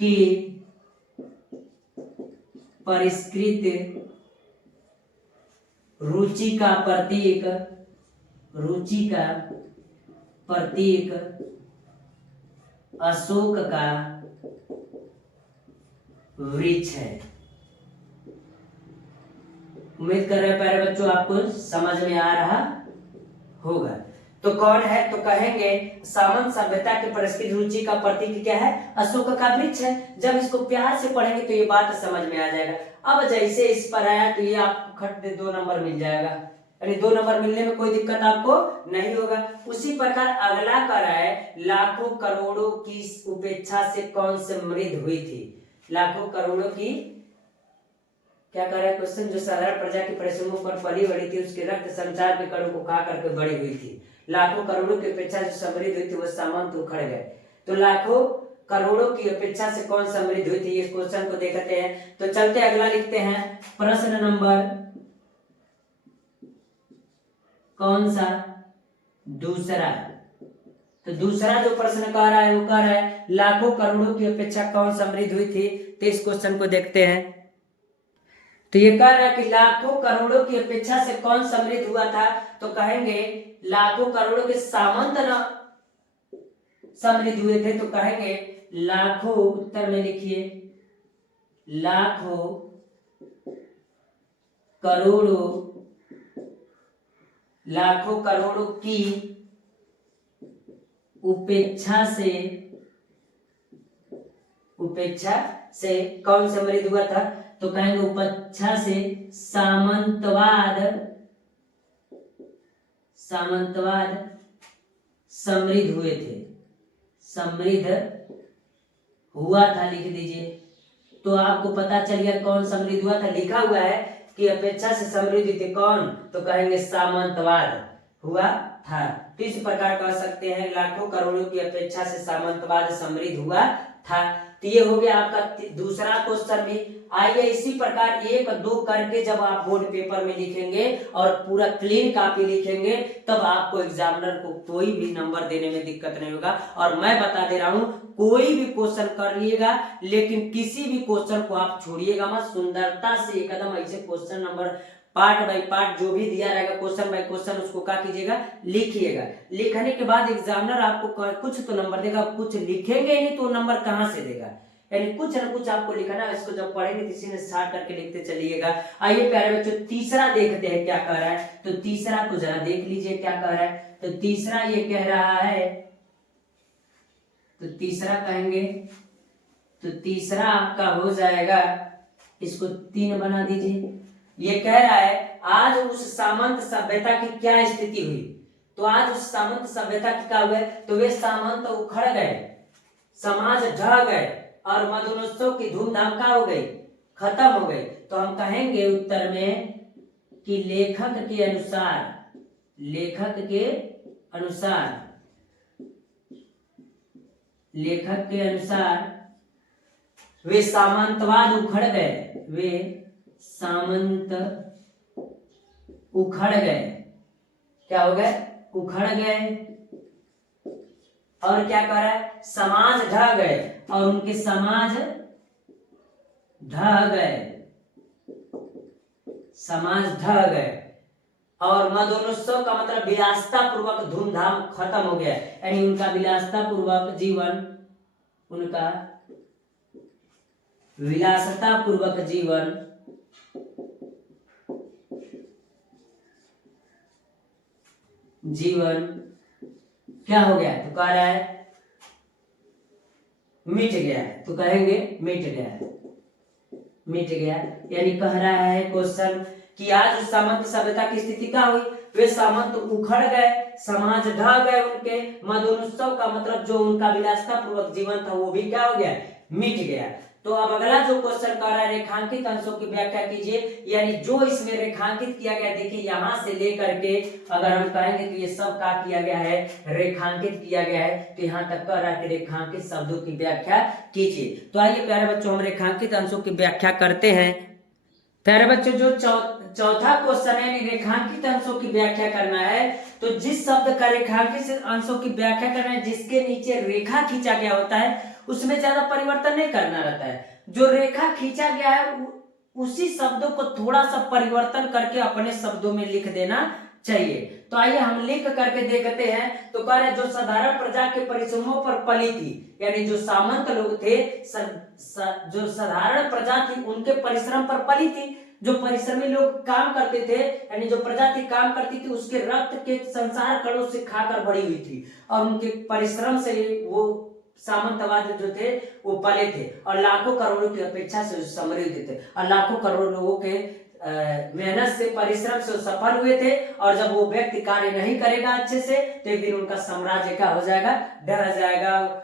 की परिष्कृत रुचि का प्रतीक, रुचि का प्रतीक अशोक का वृक्ष है। उम्मीद कर रहे हैं प्यारे बच्चों आपको समझ में आ रहा होगा। तो कौन है, तो कहेंगे सामंत सभ्यता के परिष्कृत रुचि का प्रतीक क्या है, अशोक का वृक्ष है। जब इसको प्यार से पढ़ेंगे तो ये बात समझ में आ जाएगा। अब जैसे इस पर आया तो ये आपको खट दे 2 नंबर मिल जाएगा, यानी 2 नंबर मिलने में कोई दिक्कत आपको नहीं होगा। उसी प्रकार अगला कर है, लाखों करोड़ों की उपेक्षा से कौन समृद्ध हुई थी। लाखों करोड़ों की क्या कर रहा है क्वेश्चन, जो साधारण प्रजा के परिश्रमों पर पली बढ़ी थी, उसके रक्त संचार के कणों को खा करके बड़ी हुई थी। लाखों करोड़ों की अपेक्षा जो समृद्ध हुई थी वो सामंत उखड़ गए। तो लाखों करोड़ों की अपेक्षा से कौन समृद्ध हुई थी, इस क्वेश्चन को देखते हैं। तो चलते अगला लिखते हैं, प्रश्न नंबर कौन सा, दूसरा। तो दूसरा जो प्रश्न कह रहा है वो कह रहा है लाखों करोड़ों की अपेक्षा कौन समृद्ध हुई थी। तो इस क्वेश्चन को देखते हैं। तो ये कह रहा है कि लाखों करोड़ों की अपेक्षा से कौन समृद्ध हुआ था। तो कहेंगे लाखों करोड़ों के सामंत न समृद्ध हुए थे। तो कहेंगे लाखों, उत्तर में लिखिए, लाखों करोड़ों, लाखों करोड़ों की उपेक्षा से कौन समृद्ध हुआ था। तो कहेंगे उपेक्षा से सामंतवाद समृद्ध हुए थे, समृद्ध हुआ था, लिख दीजिए। तो आपको पता चल गया कौन समृद्ध हुआ था, लिखा हुआ है कि अपेक्षा से समृद्ध थे कौन, तो कहेंगे सामंतवाद हुआ था। तो इस प्रकार कह सकते हैं लाखों करोड़ों की अपेक्षा से सामंतवाद समृद्ध हुआ था। तो ये हो गया आपका दूसरा क्वेश्चन भी। आइए इसी प्रकार 1, 2 करके जब आप बोर्ड पेपर में लिखेंगे और पूरा क्लीन कॉपी लिखेंगे तब आपको एग्जामिनर को कोई भी नंबर देने में दिक्कत नहीं होगा। और मैं बता दे रहा हूं कोई भी क्वेश्चन कर लिएगा लेकिन किसी भी क्वेश्चन को आप छोड़िएगा मत, सुंदरता से एकदम ऐसे question number part by part जो भी दिया रहेगा क्वेश्चन बाय क्वेश्चन उसको क्या कीजिएगा, लिखिएगा। लिखने के बाद एग्जामिनर आपको कुछ तो नंबर देगा, कुछ लिखेंगे नहीं तो नंबर कहां से देगा, यानी कुछ ना कुछ आपको लिखना है। इसको जब पढ़ेंगे किसी ने स्टार्ट करके लिखते चलिएगा। आइए प्यारे बच्चों तीसरा देखते हैं क्या कह रहा है। तो तीसरा को जरा देख लीजिए क्या कह रहा है। तो तीसरा ये कह रहा है, तो तीसरा कहेंगे, तो तीसरा आपका हो जाएगा, इसको 3 बना दीजिए। ये कह रहा है आज उस सामंत सभ्यता की क्या स्थिति हुई। तो आज उस सामंत सभ्यता की क्या हुआ, तो वे सामंत उखड़ गए, समाज ढह गए और मधुनोत्सव की धूमधाम का हो गई, खत्म हो गई। तो हम कहेंगे उत्तर में कि लेखक के अनुसार वे सामंतवाद उखड़ गए, वे सामंत उखड़ गए, क्या हो गए, उखड़ गए। और क्या कह रहा है, समाज ढह गए, और उनके समाज ढह गए, समाज ढह गए। और मधुनोत्सव का मतलब विलासिता पूर्वक धूमधाम खत्म हो गया, यानी उनका विलासिता पूर्वक जीवन, उनका विलासिता पूर्वक जीवन क्या हो गया, तो कह रहा है मिट गया है। तो कहेंगे मिट गया है, मिट गया, यानी कह रहा है क्वेश्चन कि आज उस सामंत सभ्यता की स्थिति क्या हुई, वे सामंत उखड़ गए, समाज ढह गए, उनके मधुनोत्सव का मतलब जो उनका विलासिता पूर्वक जीवन था वो भी क्या हो गया, मिट गया। तो अब अगला जो क्वेश्चन कर रहा है रेखांकित अंशों की व्याख्या कीजिए, यानी जो इसमें रेखांकित किया गया, देखिए यहां से लेकर के अगर हम कहेंगे तो ये सब क्या किया गया है, रेखांकित किया गया है। तो यहाँ तक कह रहा है कि रेखांकित शब्दों की व्याख्या कीजिए। तो आइए प्यारे बच्चों हम रेखांकित अंशों की व्याख्या करते हैं। प्यारे बच्चों जो चौथा क्वेश्चन है रेखांकित अंशों की व्याख्या करना है, तो जिस शब्द का रेखांकित अंशों की व्याख्या करना है जिसके नीचे रेखा खींचा गया होता है उसमें ज्यादा परिवर्तन नहीं करना रहता है। जो रेखा खींचा गया है उसी शब्दों को थोड़ा सा परिवर्तन करके अपने शब्दों में लिख देना चाहिए। तो आइए हम लिख करके देखते हैं। तो कह रहे जो साधारण प्रजा के परिश्रमों पर पली थी, यानी जो सामंत लोग थे, जो साधारण प्रजा थी उनके परिश्रम पर पली थी। जो परिश्रमी लोग काम करते थे, यानी जो प्रजा थी काम करती थी, उसके रक्त के संसार कणों से खाकर बड़ी हुई थी और उनके परिश्रम से वो सामंतवाद जो थे वो पले थे और लाखों करोड़ों की अपेक्षा से समृद्ध थे और लाखों करोड़ लोगों के मेहनत से परिश्रम से सफल हुए थे। और जब वो व्यक्ति कार्य नहीं करेगा अच्छे से तो एक दिन उनका साम्राज्य क्या हो जाएगा, ढह जाएगा,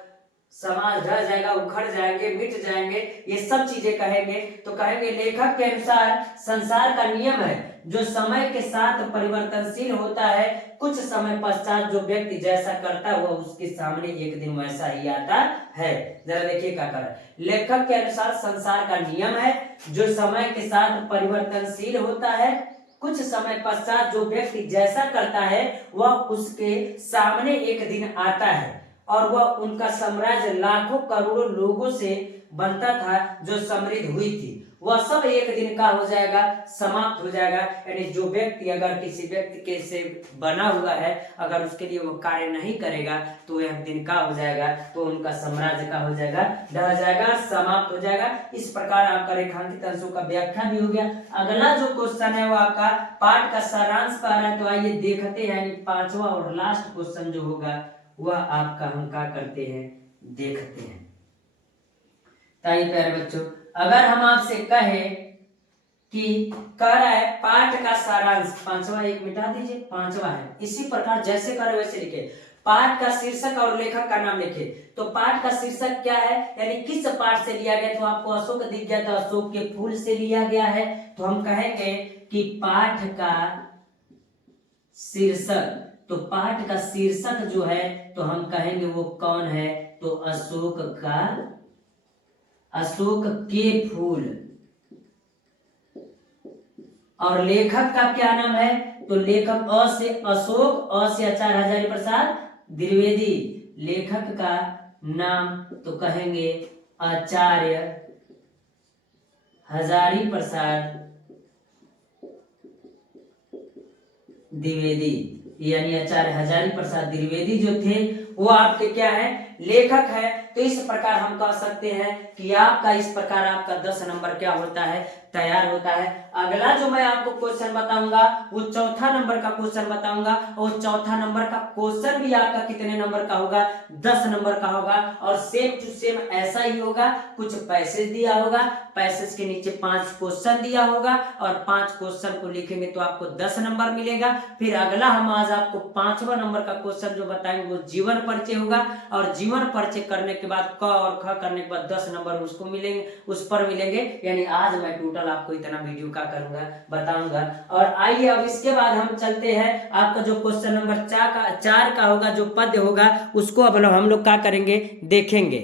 समाज ढह जाएगा, उखड़ जाएंगे, मिट जाएंगे, ये सब चीजें कहेंगे। तो कहेंगे लेखक के अनुसार संसार का नियम है जो समय के साथ परिवर्तनशील होता है, कुछ समय पश्चात जो व्यक्ति जैसा करता है वह उसके सामने एक दिन वैसा ही आता है। जरा देखिए क्या कर रहा है। लेखक के अनुसार संसार का नियम है जो समय के साथ परिवर्तनशील होता है, कुछ समय पश्चात जो व्यक्ति जैसा करता है वह उसके सामने एक दिन आता है और वह उनका साम्राज्य लाखों करोड़ों लोगों से बनता था जो समृद्ध हुई थी, वह सब एक दिन का हो जाएगा, समाप्त हो जाएगा। यानी जो व्यक्ति अगर किसी व्यक्ति के से बना हुआ है, अगर उसके लिए वो कार्य नहीं करेगा तो एक दिन का हो जाएगा, तो उनका साम्राज्य का हो जाएगा, ढह जाएगा, समाप्त हो जाएगा। इस प्रकार आपका रेखांकित अंशों का व्याख्या भी हो गया। अगला जो क्वेश्चन है वो आपका पाठ का सारांश पर आ रहा है। तो आइए देखते हैं, यानी पांचवा और लास्ट क्वेश्चन जो होगा वह आपका हम क्या करते हैं, देखते हैं। ताई प्यारे बच्चों, अगर हम आपसे कहें कि कह रहा है पाठ का सारांश, पांचवा एक मिटा दीजिए, पांचवा है, इसी प्रकार जैसे करे वैसे लिखे। पाठ का शीर्षक और लेखक का नाम लिखे। तो पाठ का शीर्षक क्या है, यानी किस पाठ से लिया गया। तो आपको अशोक दिख गया, तो अशोक के फूल से लिया गया है। तो हम कहेंगे कि पाठ का शीर्षक, तो पाठ का शीर्षक जो है तो हम कहेंगे वो कौन है, तो अशोक का, अशोक के फूल। और लेखक का क्या नाम है, तो लेखक अ से अशोक, अ से आचार्य हजारी प्रसाद द्विवेदी। लेखक का नाम तो कहेंगे आचार्य हजारी प्रसाद द्विवेदी, यानी आचार्य हजारी प्रसाद द्विवेदी जो थे वो आपके क्या है, लेखक है। तो इस प्रकार हम कह सकते हैं कि आपका इस प्रकार आपका 10 नंबर क्या होता है, तैयार होता है। अगला जो मैं आपको क्वेश्चन बताऊंगा वो चौथा नंबर का क्वेश्चन बताऊंगा, और चौथा नंबर का क्वेश्चन भी आपका कितने नंबर का होगा, 10 नंबर का होगा। और सेम टू सेम ऐसा ही होगा, कुछ पैसेज दिया होगा, पैसेज के नीचे 5 क्वेश्चन दिया होगा और 5 क्वेश्चन को लिखेंगे तो आपको 10 नंबर मिलेगा। फिर अगला हम आज आपको 5वां नंबर का क्वेश्चन जो बताएंगे वो जीवन परिचय होगा, और जीवन परिचय करने के बाद क और ख करने के बाद 10 नंबर उसको मिलेंगे, उस पर मिलेंगे। यानी आज मैं टोटल आपको इतना वीडियो का करूंगा, बताऊंगा। और आइए अब इसके बाद हम चलते हैं, आपका जो क्वेश्चन नंबर 4 का होगा, जो पद्य होगा उसको अब हम लोग क्या करेंगे, देखेंगे।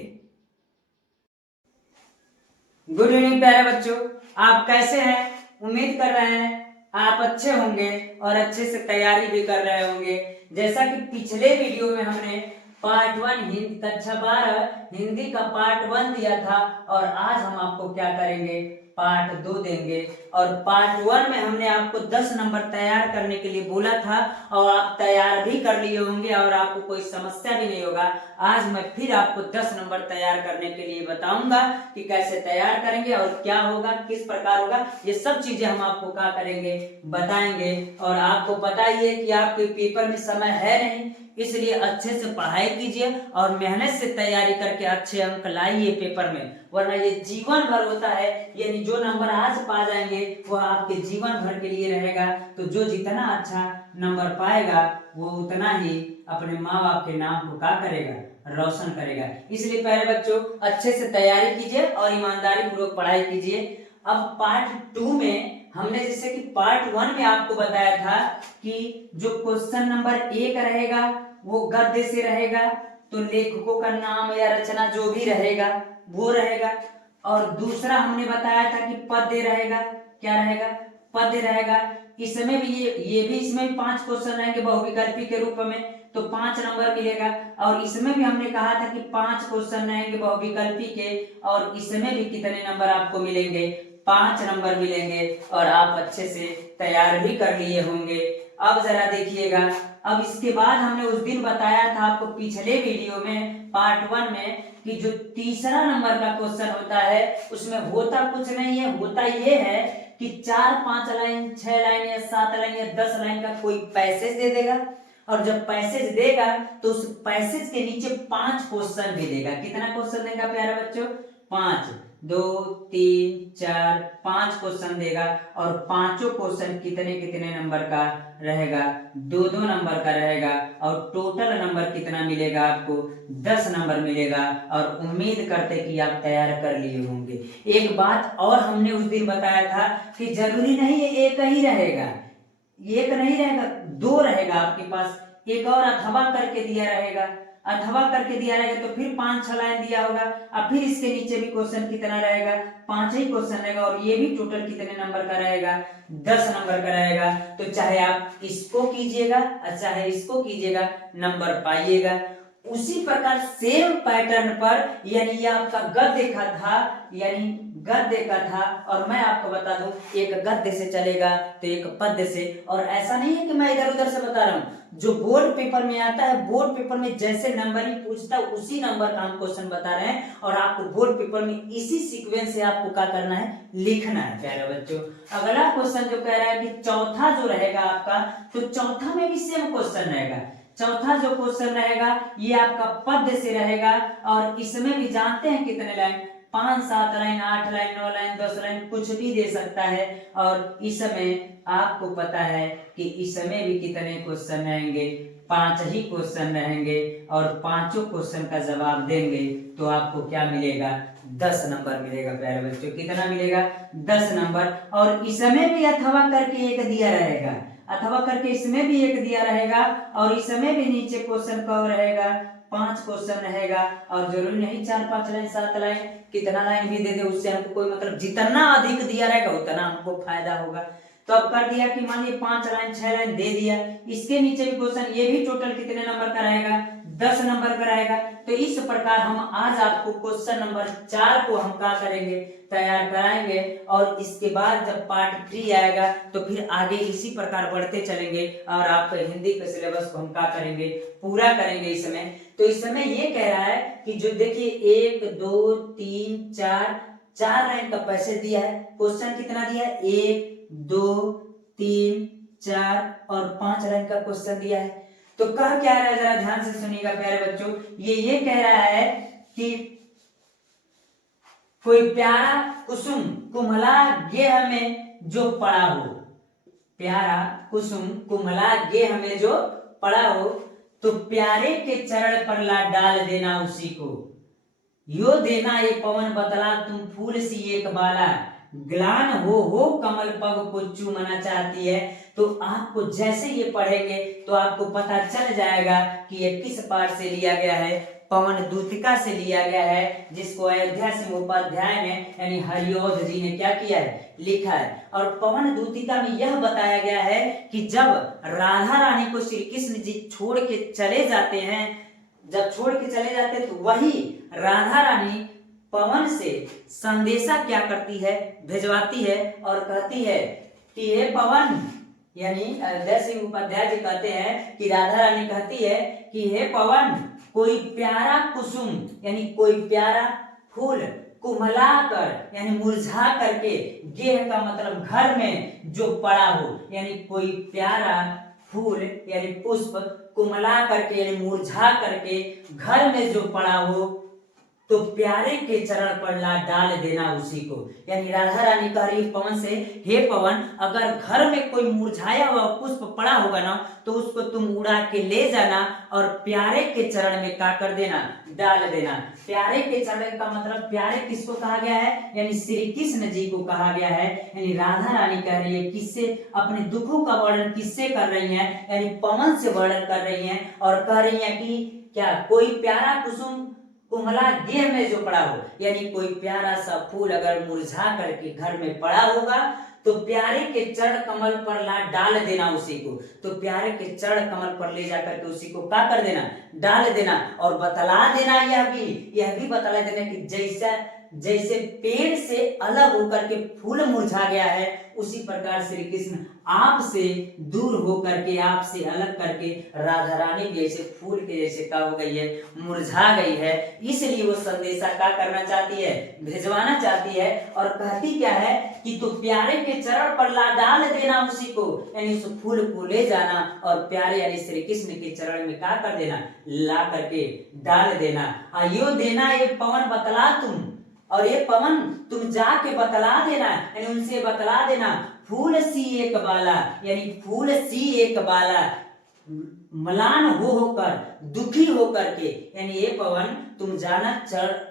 गुड इवनिंग प्यारे बच्चों, आप कैसे हैं? उम्मीद कर रहे हैं आप अच्छे होंगे और अच्छे से तैयारी भी कर रहे होंगे। जैसा कि पिछले वीडियो में हमने पार्ट 1 हिंदी कक्षा 12 हिंदी का पार्ट 1 दिया था, और आज हम आपको क्या करेंगे, पार्ट 2 देंगे। और पार्ट 1 में हमने आपको 10 नंबर तैयार करने के लिए बोला था, और आप तैयार भी कर लिए होंगे और आपको कोई समस्या भी नहीं होगा। आज मैं फिर आपको 10 नंबर तैयार करने के लिए बताऊंगा कि कैसे तैयार करेंगे और क्या होगा, किस प्रकार होगा, ये सब चीजें हम आपको क्या करेंगे, बताएंगे। और आपको पता ही है कि आपके पेपर में समय है नहीं, इसलिए अच्छे से पढ़ाई कीजिए और मेहनत से तैयारी करके अच्छे अंक लाइए पेपर में, वरना ये जीवन भर होता है। यानी जो नंबर आज पा जाएंगे वह आपके जीवन भर के लिए रहेगा। तो जो जितना अच्छा नंबर पाएगा वो उतना ही अपने माँ बाप के नाम को क्या करेगा, रोशन करेगा। इसलिए प्यारे बच्चों अच्छे से तैयारी कीजिए और ईमानदारी पूर्वक पढ़ाई कीजिए। अब पार्ट 2 में हमने जैसे कि पार्ट 1 में आपको बताया था कि जो क्वेश्चन नंबर 1 रहेगा वो गद्य से रहेगा, तो लेखकों का नाम या रचना जो भी रहेगा वो रहेगा। और दूसरा हमने बताया था कि पद्य रहेगा, क्या रहेगा, पद्य रहेगा। इसमें भी ये भी इसमें भी 5 क्वेश्चन रहेंगे बहुविकल्पी के रूप में, तो 5 नंबर मिलेगा। और इसमें भी हमने कहा था कि 5 क्वेश्चन रहेंगे बहुविकल्पी के, और इसमें भी कितने नंबर आपको मिलेंगे, 5 नंबर मिलेंगे। और आप अच्छे से तैयार भी कर लिए होंगे। अब जरा देखिएगा, अब इसके बाद हमने उस दिन बताया था आपको पिछले वीडियो में पार्ट 1 में कि जो तीसरा नंबर का क्वेश्चन होता है उसमें होता कुछ नहीं है, होता ये है कि 4, 5 लाइन, 6 लाइन या 7 लाइन या 10 लाइन का कोई पैसेज दे देगा, और जब पैसेज देगा तो उस पैसेज के नीचे 5 क्वेश्चन भी देगा। कितना क्वेश्चन देगा प्यारे बच्चों? 5, 2, 3, 4, 5 क्वेश्चन देगा। और पांचों क्वेश्चन कितने कितने नंबर का रहेगा? 2-2 नंबर का रहेगा। और टोटल नंबर कितना मिलेगा आपको? 10 नंबर मिलेगा। और उम्मीद करते कि आप तैयार कर लिए होंगे। एक बात और हमने उस दिन बताया था कि जरूरी नहीं है एक ही रहेगा, एक नहीं रहेगा, 2 रहेगा आपके पास। एक और अथवा करके दिया रहेगा, अथवा करके दिया रहेगा तो फिर 5-6 लाइन दिया होगा। अब फिर इसके नीचे भी क्वेश्चन कितना रहेगा? 5 ही क्वेश्चन रहेगा। और ये भी टोटल कितने नंबर का रहेगा? 10 नंबर का रहेगा। तो चाहे आप इसको कीजिएगा और चाहे इसको कीजिएगा, नंबर पाइएगा। उसी प्रकार सेम पैटर्न पर, यानी ये आपका गद्य का था, यानी गद्य का था। और मैं आपको बता दूं, एक गद्य से चलेगा तो एक पद्य से। और ऐसा नहीं है कि मैं इधर उधर से बता रहा हूं, जो बोर्ड पेपर में आता है, बोर्ड पेपर में जैसे नंबरिंग पूछता है उसी नंबर का हम क्वेश्चन बता रहे हैं। और आपको बोर्ड पेपर में इसी सीक्वेंस से आपको क्या करना है? लिखना है प्यारे बच्चों। अगला क्वेश्चन जो कह रहा है कि चौथा जो रहेगा आपका, तो चौथा में भी सेम क्वेश्चन रहेगा। चौथा जो क्वेश्चन रहेगा ये आपका पद्य से रहेगा। और इसमें भी जानते हैं कितने line? 5, 7 line, 8 line, 9 line, 10 line, कुछ भी दे सकता है। और इसमें आपको पता है कि इसमें भी कितने क्वेश्चन रहेंगे? 5 ही क्वेश्चन रहेंगे। और पांचों क्वेश्चन का जवाब देंगे तो आपको क्या मिलेगा? 10 नंबर मिलेगा प्यारे बच्चों। कितना मिलेगा? 10 नंबर। और इसमें भी अथवा करके एक दिया रहेगा, अथवा करके इसमें भी एक दिया रहेगा। और इसमें भी नीचे क्वेश्चन कब रहेगा? 5 क्वेश्चन रहेगा। और जरूरी नहीं 4, 5 लाइन, 7 लाइन, कितना लाइन भी दे दे उससे हमको कोई मतलब, जितना अधिक दिया रहेगा उतना हमको फायदा होगा। तो अब कर दिया कि मान लीजिए 5 लाइन, 6 लाइन दे दिया, इसके नीचे भी क्वेश्चन, ये भी टोटल कितने नंबर का रहेगा? 10 नंबर का रहेगा। तो इस प्रकार हम आज आपको क्वेश्चन नंबर 4 को हम क्या करेंगे? तैयार कराएंगे। और इसके बाद जब पार्ट 3 आएगा तो फिर आगे इसी प्रकार बढ़ते चलेंगे। और आप हिंदी के सिलेबस को हम क्या करेंगे? पूरा करेंगे इस समय। तो इस समय ये कह रहा है कि जो देखिए 1, 2, 3, 4 लाइन का पैसेज दिया है। क्वेश्चन कितना दिया है? 1, 2, 3, 4 और 5 लाइन का क्वेश्चन दिया है। तो कह क्या रहा है? जरा ध्यान से सुनिएगा प्यारे बच्चों। ये कह रहा है कि कोई प्यारा कुसुम कुमला गेह में जो पड़ा हो, प्यारा कुसुम कुमला गेह में जो पड़ा हो, तो प्यारे के चरण पर ला डाल देना उसी को। यो देना ये पवन बतला तुम फूल सी एक बाला, ग्लान हो कमल पग को चूमना चाहती है। तो आपको जैसे ये पढ़ेंगे तो आपको पता चल जाएगा कि ये किस पाठ से लिया गया है। पवन दूतिका से लिया गया है, जिसको अयोध्या सिंह उपाध्याय ने यानी हरिऔध जी ने क्या किया है? लिखा है। और पवन दूतिका में यह बताया गया है कि जब राधा रानी को श्री कृष्ण जी छोड़ के चले जाते हैं, जब छोड़ के चले जाते हैं तो वही राधा रानी पवन से संदेशा क्या करती है? भिजवाती है। और कहती है कि हे पवन, यानी अयोध्या सिंह उपाध्याय जी कहते हैं कि राधा रानी कहती है कि हे पवन, कोई प्यारा कुसुम यानी कोई प्यारा फूल, कुमला कर यानी मुरझा करके, गेह का मतलब घर में जो पड़ा हो, यानी कोई प्यारा फूल यानी पुष्प, कुमला करके यानी मुरझा करके घर में जो पड़ा हो, तो प्यारे के चरण पर ला डाल देना उसी को। यानी राधा रानी कह रही पवन से, हे पवन, अगर घर में कोई मुरझाया हुआ पुष्प पड़ा होगा ना, तो उसको तुम उड़ा के ले जाना और प्यारे के चरण में क्या कर देना? डाल देना। प्यारे के चरण का मतलब, प्यारे किसको कहा गया है? यानी श्री कृष्ण जी को कहा गया है। यानी राधा रानी कह रही है किससे? अपने दुखों का वर्णन किससे कर रही है? यानी पवन से वर्णन कर रही है। और कह रही है कि क्या? कोई प्यारा कुसुम कुमला गेह में जो पड़ा हो, यानी कोई प्यारा सा फूल अगर मुरझा करके घर में पड़ा होगा, तो प्यारे के चरण कमल पर ला डाल देना उसी को। तो प्यारे के चरण कमल पर ले जाकर के उसी को क्या कर देना? डाल देना। और बतला देना, यह भी बतला देना कि जैसे पेड़ से अलग होकर के फूल मुरझा गया है, उसी प्रकार श्री कृष्ण आपसे दूर होकर के, आपसे अलग करके राधा रानी भी ऐसे फूल के जैसे क्या हो गई है, मुरझा गई है। इसलिए वो संदेशा क्या करना चाहती है, भिजवाना चाहती है। और कहती क्या है कि तू प्यारे के चरण पर ला डाल देना उसी को, यानी उस फूल को ले जाना और प्यारे यानी श्री कृष्ण के चरण में क्या कर देना, ला करके डाल देना। अयो देना ये पवन बतला तुम, और ये पवन तुम जाके बतला देना, यानी उनसे बतला देना। फूल सी एक बाला, यानी फूल सी एक बाला, मलान होकर, दुखी होकर के, यानी ये पवन तुम जाना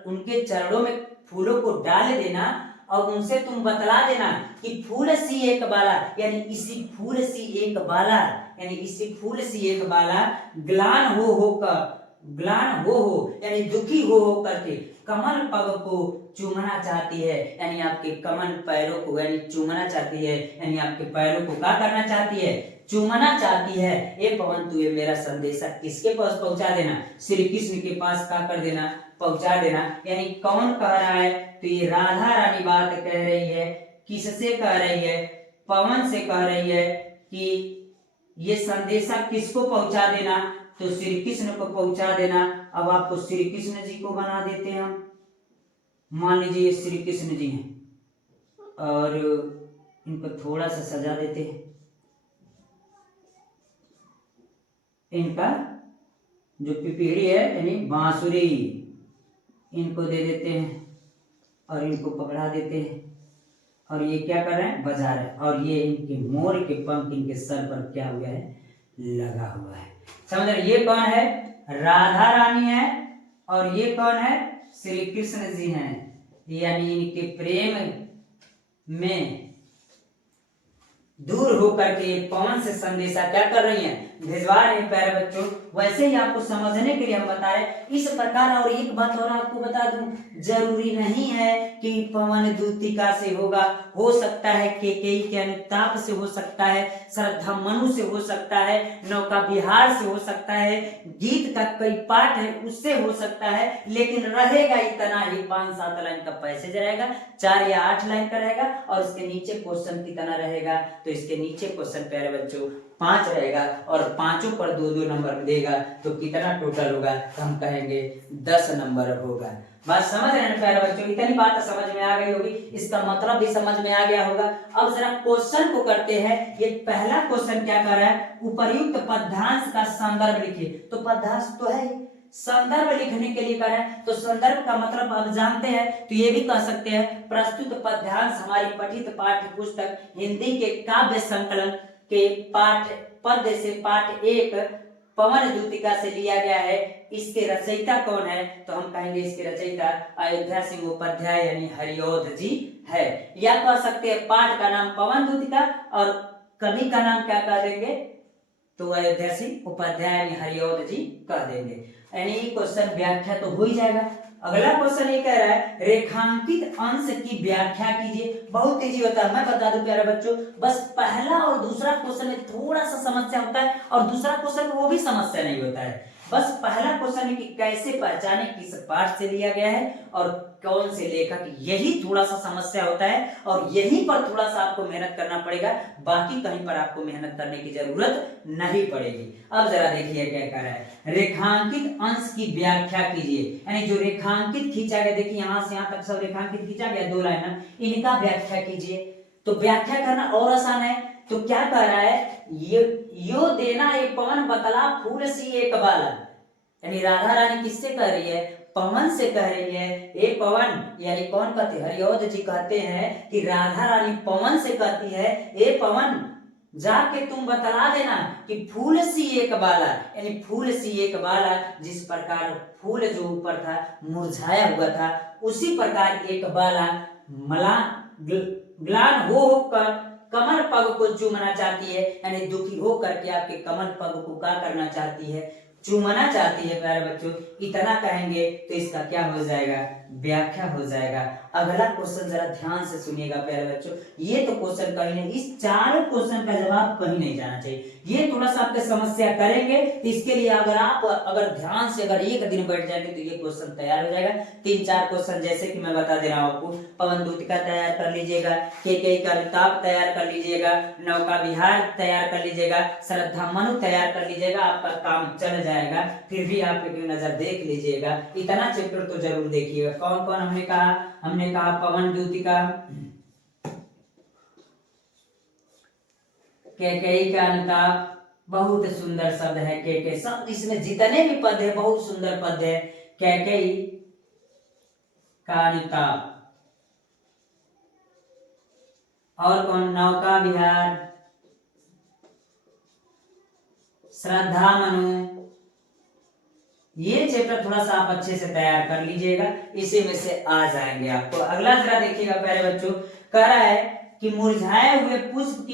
उनके चरणों में फूलों को डाल देना और उनसे तुम बतला देना कि फूल सी एक बाला, यानी इसी फूल सी एक बाला, यानी इसी फूल सी एक बाला ग्लान होकर, ग्लान हो यानी दुखी हो करके कमल पग को चूमना चाहती है, यानी आपके कमल पैरों को यानी चूमना चाहती है, यानी आपके पैरों को क्या करना चाहती है, चूमना चाहती है। ए पवन तू ये मेरा संदेशा किसके पास पहुंचा देना, श्री कृष्ण के पास क्या कर देना, पहुंचा देना। यानी कौन कह रहा है, तो ये राधा रानी बात कह रही है। किससे कह रही है, पवन से कह रही है कि ये संदेशा किसको पहुंचा देना, तो श्री कृष्ण को पहुंचा देना। अब आपको श्री कृष्ण जी को बना देते हैं हम, मान लीजिए ये श्री कृष्ण जी हैं और इनको थोड़ा सा सजा देते हैं। इनका जो पिपीड़ी है यानी बांसुरी, इनको दे देते हैं और इनको पकड़ा देते हैं और ये क्या कर रहे हैं, बजा रहे हैं। और ये इनके मोर के पंख इनके सर पर क्या हुआ है, लगा हुआ है। समझ रहे, ये कौन है, राधा रानी है और ये कौन है, श्री कृष्ण जी हैं। यानी इनके प्रेम में दूर होकर के पवन से संदेशा क्या कर रही हैं, भिजवा रहे प्यारे बच्चों। वैसे ही आपको समझने के लिए हम बता रहे इस प्रकार। और एक बात और आपको बता दूं, जरूरी नहीं है कि पवन दूतिका से होगा, हो सकता है केकेई के अनुताप से हो सकता है, श्रद्धा मनु से हो सकता है, नौका विहार से हो सकता है, गीत का कई पाठ है उससे हो सकता है, लेकिन रहेगा इतना ही 5-7 लाइन का पैसेज रहेगा, 4 या 8 लाइन का रहेगा। और इसके नीचे क्वेश्चन कितना रहेगा, तो इसके नीचे क्वेश्चन प्यारे बच्चों 5 रहेगा और 5 पर 2-2 नंबर देगा, तो कितना टोटल होगा, तो हम कहेंगे 10 नंबर होगा। बात समझ रहे हैं प्यारे बच्चों, इतनी बात समझ में आ गई होगी, इसका मतलब भी समझ में आ गया होगा। अब जरा क्वेश्चन को करते हैं। ये पहला क्वेश्चन क्या कर रहा है, उपर्युक्त पद्यांश का संदर्भ लिखिए। तो पद्यांश तो है, संदर्भ लिखने के लिए कर रहे हैं, तो संदर्भ का मतलब आप जानते हैं, तो ये भी कह सकते हैं प्रस्तुत पद्यांश हमारी पठित पाठ्य पुस्तक हिंदी के काव्य संकलन के पाठ पद्य से पाठ 1 पवन दूतिका से लिया गया है। इसके रचयिता कौन है, तो हम कहेंगे इसके रचयिता अयोध्या सिंह उपाध्याय यानी हरिऔध जी है। या कह सकते हैं पाठ का नाम पवन दूतिका और कवि का नाम क्या कह देंगे, तो अयोध्या सिंह उपाध्याय यानी हरिऔध जी कह देंगे। यानी क्वेश्चन व्याख्या तो हो ही जाएगा। अगला क्वेश्चन ये कह रहा है रेखांकित अंश की व्याख्या कीजिए। बहुत तेजी होता है, मैं बता दूं प्यारे बच्चों, बस पहला और दूसरा क्वेश्चन में थोड़ा सा समस्या होता है और दूसरा क्वेश्चन में वो भी समस्या नहीं होता है। बस पहला क्वेश्चन है कि कैसे पहचाने किस पाठ से लिया गया है और कौन से लेखक, यही थोड़ा सा समस्या होता है और यहीं पर थोड़ा सा आपको मेहनत करना पड़ेगा, बाकी कहीं पर आपको मेहनत करने की जरूरत नहीं पड़ेगी। अब जरा देखिए क्या कह रहा है, रेखांकित अंश की व्याख्या कीजिए। यानी जो रेखांकित खींचा गया, देखिए यहाँ से यहाँ तक सब रेखांकित खींचा गया, 2 लाइन, इनका व्याख्या कीजिए। तो व्याख्या करना और आसान है। तो क्या कह रहा है, यो देना ये पवन बतला फूल सी एक बाला, यानी राधा रानी किससे कह रही है, पवन से कह रही है। ए पवन, यानी कौन कहते हैं, हरिऔध जी कहते हैं कि राधा रानी पवन से कहती है, ए पवन जाके तुम बतला देना कि फूल सी एक बाला, यानी फूल सी एक बाला, जिस प्रकार फूल जो ऊपर था मुरझाया हुआ था, उसी प्रकार एक बाला मला ग्लान होकर कमल पग को चूमना चाहती है, यानी दुखी हो करके आपके कमल पग को क्या करना चाहती है, चूमना चाहती है। प्यारे बच्चों इतना कहेंगे तो इसका क्या हो जाएगा, व्याख्या हो जाएगा। अगला क्वेश्चन जरा ध्यान से सुनिएगा प्यारे बच्चों, ये तो क्वेश्चन कहीं नहीं, इस चारों क्वेश्चन का जवाब कहीं नहीं जाना चाहिए। ये थोड़ा सा आपके समस्या करेंगे, तो इसके लिए अगर ध्यान से अगर एक दिन बैठ जाएंगे तो ये क्वेश्चन तैयार हो जाएगा। 3-4 क्वेश्चन जैसे कि मैं बता दे रहा हूँ आपको, पवन दूत का तैयार कर लीजिएगा, केकई का किताब तैयार कर लीजिएगा, नौका विहार तैयार कर लीजिएगा, श्रद्धा मनु तैयार कर लीजिएगा, आपका काम चल जाएगा। फिर भी आप एक नजर देख लीजिएगा, इतना चैप्टर तो जरूर देखिएगा। कौन कौन हमने कहा पवन द्यूतिका, कैकेयी का अनुताप, बहुत सुंदर शब्द है कैकेयी, सब इसमें जितने भी पद है बहुत सुंदर पद है। कैकेयी का अनुताप, और कौन, नौका विहार, श्रद्धा मनु, ये चैप्टर थोड़ा सा आप अच्छे से तैयार कर लीजिएगा, इसी में से आ जाएंगे आपको। अगला जरा देखिएगा प्यारे बच्चों, कह रहा है कि मुरझाए हुए पुष्प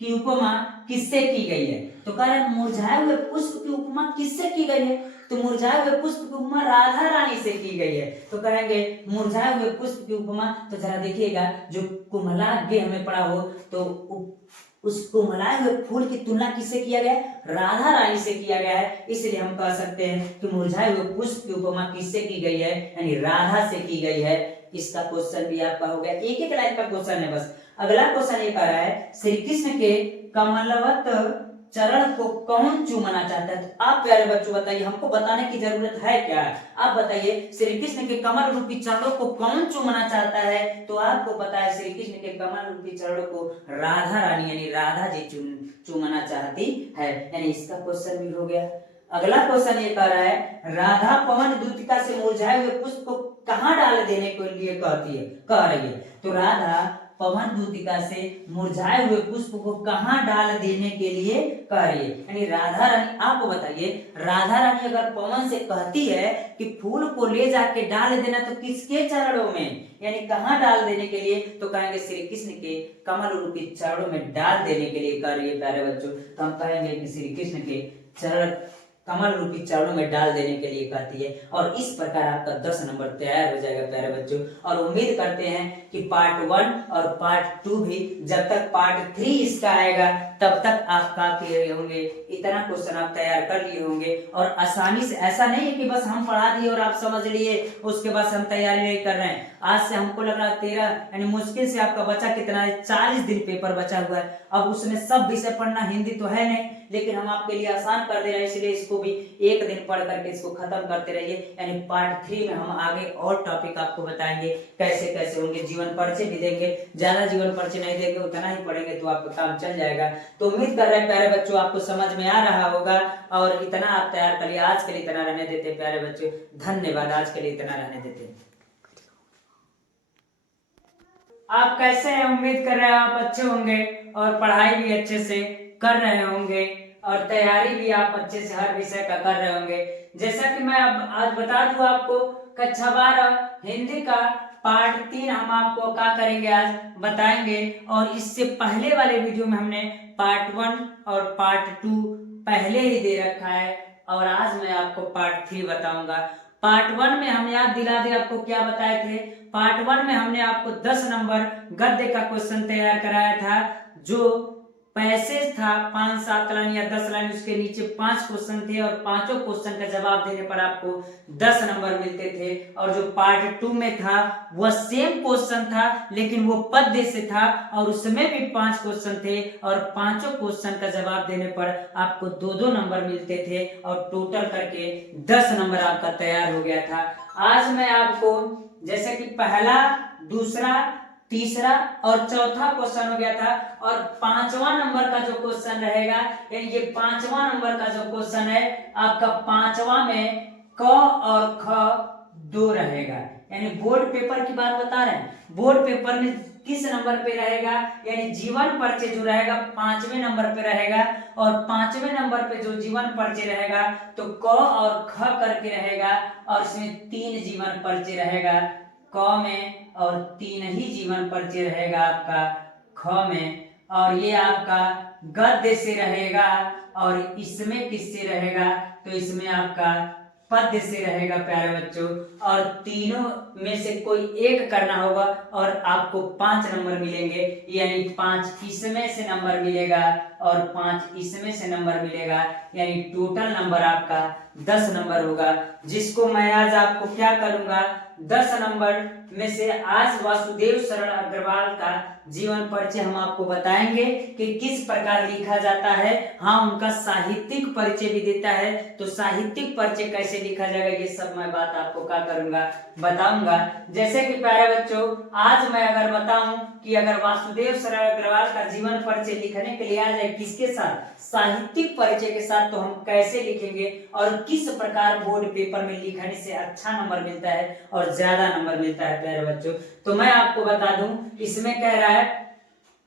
की उपमा किससे की गई है। तो कह रहा है मुरझाए हुए पुष्प की उपमा किससे की गई है, तो मुरझाए हुए पुष्प की उपमा राधा रानी से की गई है। तो कहेंगे मुरझाए हुए पुष्प की उपमा, तो जरा देखिएगा जो कुमलाग्नि हमें पढ़ा हो, तो उस कुमलाए हुए फूल की तुलना किससे किया गया है, राधा रानी से किया गया है। इसलिए हम कह सकते हैं कि मुरझाए हुए पुष्प की उपमा किससे की गई है, यानी राधा से की गई है। इसका क्वेश्चन भी आपका हो गया, एक एक लाइन का क्वेश्चन है बस। अगला क्वेश्चन ये कह रहा है श्री कृष्ण के कमलवत चरण को कौन चूमना चाहता है। तो आप प्यारे बच्चों बताइए, हमको बताने की जरूरत है क्या, आप बताइए श्री कृष्ण के कमल रूपी चरणों को कौन चूमना चाहता है। तो आपको पता है श्री कृष्ण के कमल रूपी चरणों को राधा रानी यानी राधा जी चूमना चाहती है, यानी इसका क्वेश्चन भी हो गया। अगला क्वेश्चन ये कह रहा है राधा पवन दूतिका से मुरझाए हुए पुष्प को कहाँ डाल देने के लिए कह रही है। तो राधा पवन दूतिका से मुरझाए हुए पुष्प को कहाँ डाल देने के लिए कह रही है, यानी राधा रानी। आपको बताइए राधा रानी अगर पवन से कहती है कि फूल को ले जाके डाल देना, तो किसके चरणों में, यानी कहाँ डाल देने के लिए, तो कहेंगे श्री कृष्ण के कमल रूपी चरणों में डाल देने के लिए कह रही है प्यारे बच्चों। तो हम कहेंगे कि श्री कृष्ण के चरण कमल रूपी चरणों में डाल देने के लिए कहती है। और इस प्रकार आपका 10 नंबर तैयार हो जाएगा प्यारे बच्चों। और उम्मीद करते हैं कि पार्ट 1 और पार्ट 2 भी, जब तक पार्ट 3 इसका आएगा तब तक आप क्लियर होंगे। इतना क्वेश्चन आप तैयार कर लिए होंगे और आसानी से, ऐसा नहीं है कि बस हम पढ़ा दिए और आप समझ लिए उसके बाद हम तैयारी नहीं कर रहे हैं। आज से हमको लग रहा है 13 यानी मुश्किल से आपका बचा कितना है, 40 दिन पेपर बचा हुआ है। अब उसमें सब विषय पढ़ना हिंदी तो है नहीं, लेकिन हम आपके लिए आसान कर दे रहे हैं, इसलिए इसको भी एक दिन पढ़ करके इसको खत्म करते रहिए। यानी पार्ट 3 में हम आगे और टॉपिक आपको बताएंगे कैसे कैसे होंगे, जीवन परिचय भी देंगे। ज्यादा जीवन परिचय नहीं देंगे, उतना ही पढ़ेंगे तो आपका काम चल जाएगा। तो उम्मीद कर रहे हैं प्यारे बच्चों आपको समझ में आ रहा होगा और इतना आप तैयार करिए। आज के लिए इतना रहने देते प्यारे बच्चों, धन्यवाद। आज के लिए इतना रहने देते। आप कैसे हैं, उम्मीद कर रहे हैं आप अच्छे होंगे और पढ़ाई भी अच्छे से कर रहे होंगे और तैयारी भी आप अच्छे से हर विषय का कर रहे होंगे। जैसा कि मैं अब आज बता दूं आपको, कक्षा 12 हिंदी का पार्ट 3 हम आपको क्या करेंगे आज बताएंगे। और इससे पहले वाले वीडियो में हमने पार्ट 1 और पार्ट 2 पहले ही दे रखा है और आज मैं आपको पार्ट 3 बताऊंगा। पार्ट 1 में हम याद दिला दे आपको क्या बताए थे। पार्ट 1 में हमने आपको 10 नंबर गद्य का क्वेश्चन तैयार कराया था, जो पैसेज था 5-7 लाइन या 10 लाइन, उसके नीचे 5 क्वेश्चन थे और पांचों क्वेश्चन का जवाब देने पर आपको 10 नंबर मिलते थे। और जो पार्ट 2 में था वह सेम क्वेश्चन था लेकिन वो पद्य से था और उसमें भी 5 क्वेश्चन थे और पांचों क्वेश्चन का जवाब देने पर आपको 2-2 नंबर मिलते थे और टोटल करके 10 नंबर आपका तैयार हो गया था। आज मैं आपको जैसे कि पहला, दूसरा, तीसरा और चौथा क्वेश्चन हो गया था और 5वां नंबर का जो क्वेश्चन रहेगा, यानी ये 5वां नंबर का जो क्वेश्चन है आपका 5वां में क और ख 2 रहेगा। यानी बोर्ड पेपर की बात बता रहे हैं, बोर्ड पेपर में किस नंबर पे रहेगा, यानी जीवन परिचय जो रहेगा 5वें नंबर पे रहेगा। और 5वें नंबर पे जो जीवन परिचय रहेगा तो क और ख करके रहेगा और इसमें 3 जीवन परिचय रहेगा क में और 3 ही जीवन परिचय रहेगा आपका ख में। और ये आपका गद्य से रहेगा और इसमें किससे रहेगा, तो इसमें आपका पद्य से रहेगा प्यारे बच्चों, और तीनों में से कोई एक करना होगा और आपको 5 नंबर मिलेंगे, यानी 5 इसमें से नंबर मिलेगा और 5 इसमें से नंबर मिलेगा, यानी टोटल नंबर आपका 10 नंबर होगा, जिसको मैं आज आपको क्या करूंगा 10 नंबर में से आज वासुदेव शरण अग्रवाल का जीवन परिचय हम आपको बताएंगे कि किस प्रकार लिखा जाता है। हाँ, उनका साहित्यिक परिचय भी देता है, तो साहित्यिक परिचय कैसे लिखा जाएगा ये सब मैं बात आपको क्या करूंगा बताऊंगा। जैसे कि प्यारे बच्चों, आज मैं अगर बताऊं कि अगर वासुदेव शरण अग्रवाल का जीवन परिचय लिखने के लिए आ जाए किसके साथ, साहित्यिक परिचय के साथ, तो हम कैसे लिखेंगे और किस प्रकार बोर्ड पेपर में लिखने से अच्छा नंबर मिलता है और ज्यादा नंबर मिलता है प्यारे बच्चों। तो मैं आपको बता दूं, इसमें कह रहा है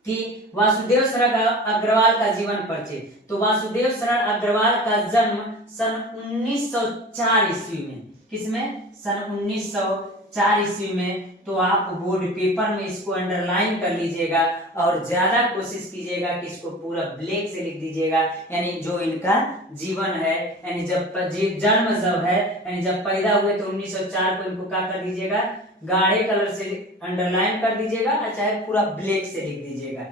कि वासुदेव शरण अग्रवाल का जीवन परिचय। तो वासुदेव शरण अग्रवाल का जन्म सन 1904 ईस्वी में, किसमें, सन 1904 ईस्वी में। तो आप बोर्ड पेपर में इसको अंडरलाइन कर लीजिएगा और ज्यादा कोशिश कीजिएगा कि इसको पूरा ब्लैक से लिख दीजिएगा, यानी जो इनका जीवन है, यानी जब जन्म जब है, यानी जब पैदा हुए तो 1904 को इनको क्या कर दीजिएगा, गाढ़े कलर से अंडरलाइन कर दीजिएगा, चाहे पूरा ब्लैक से लिख दीजिएगा।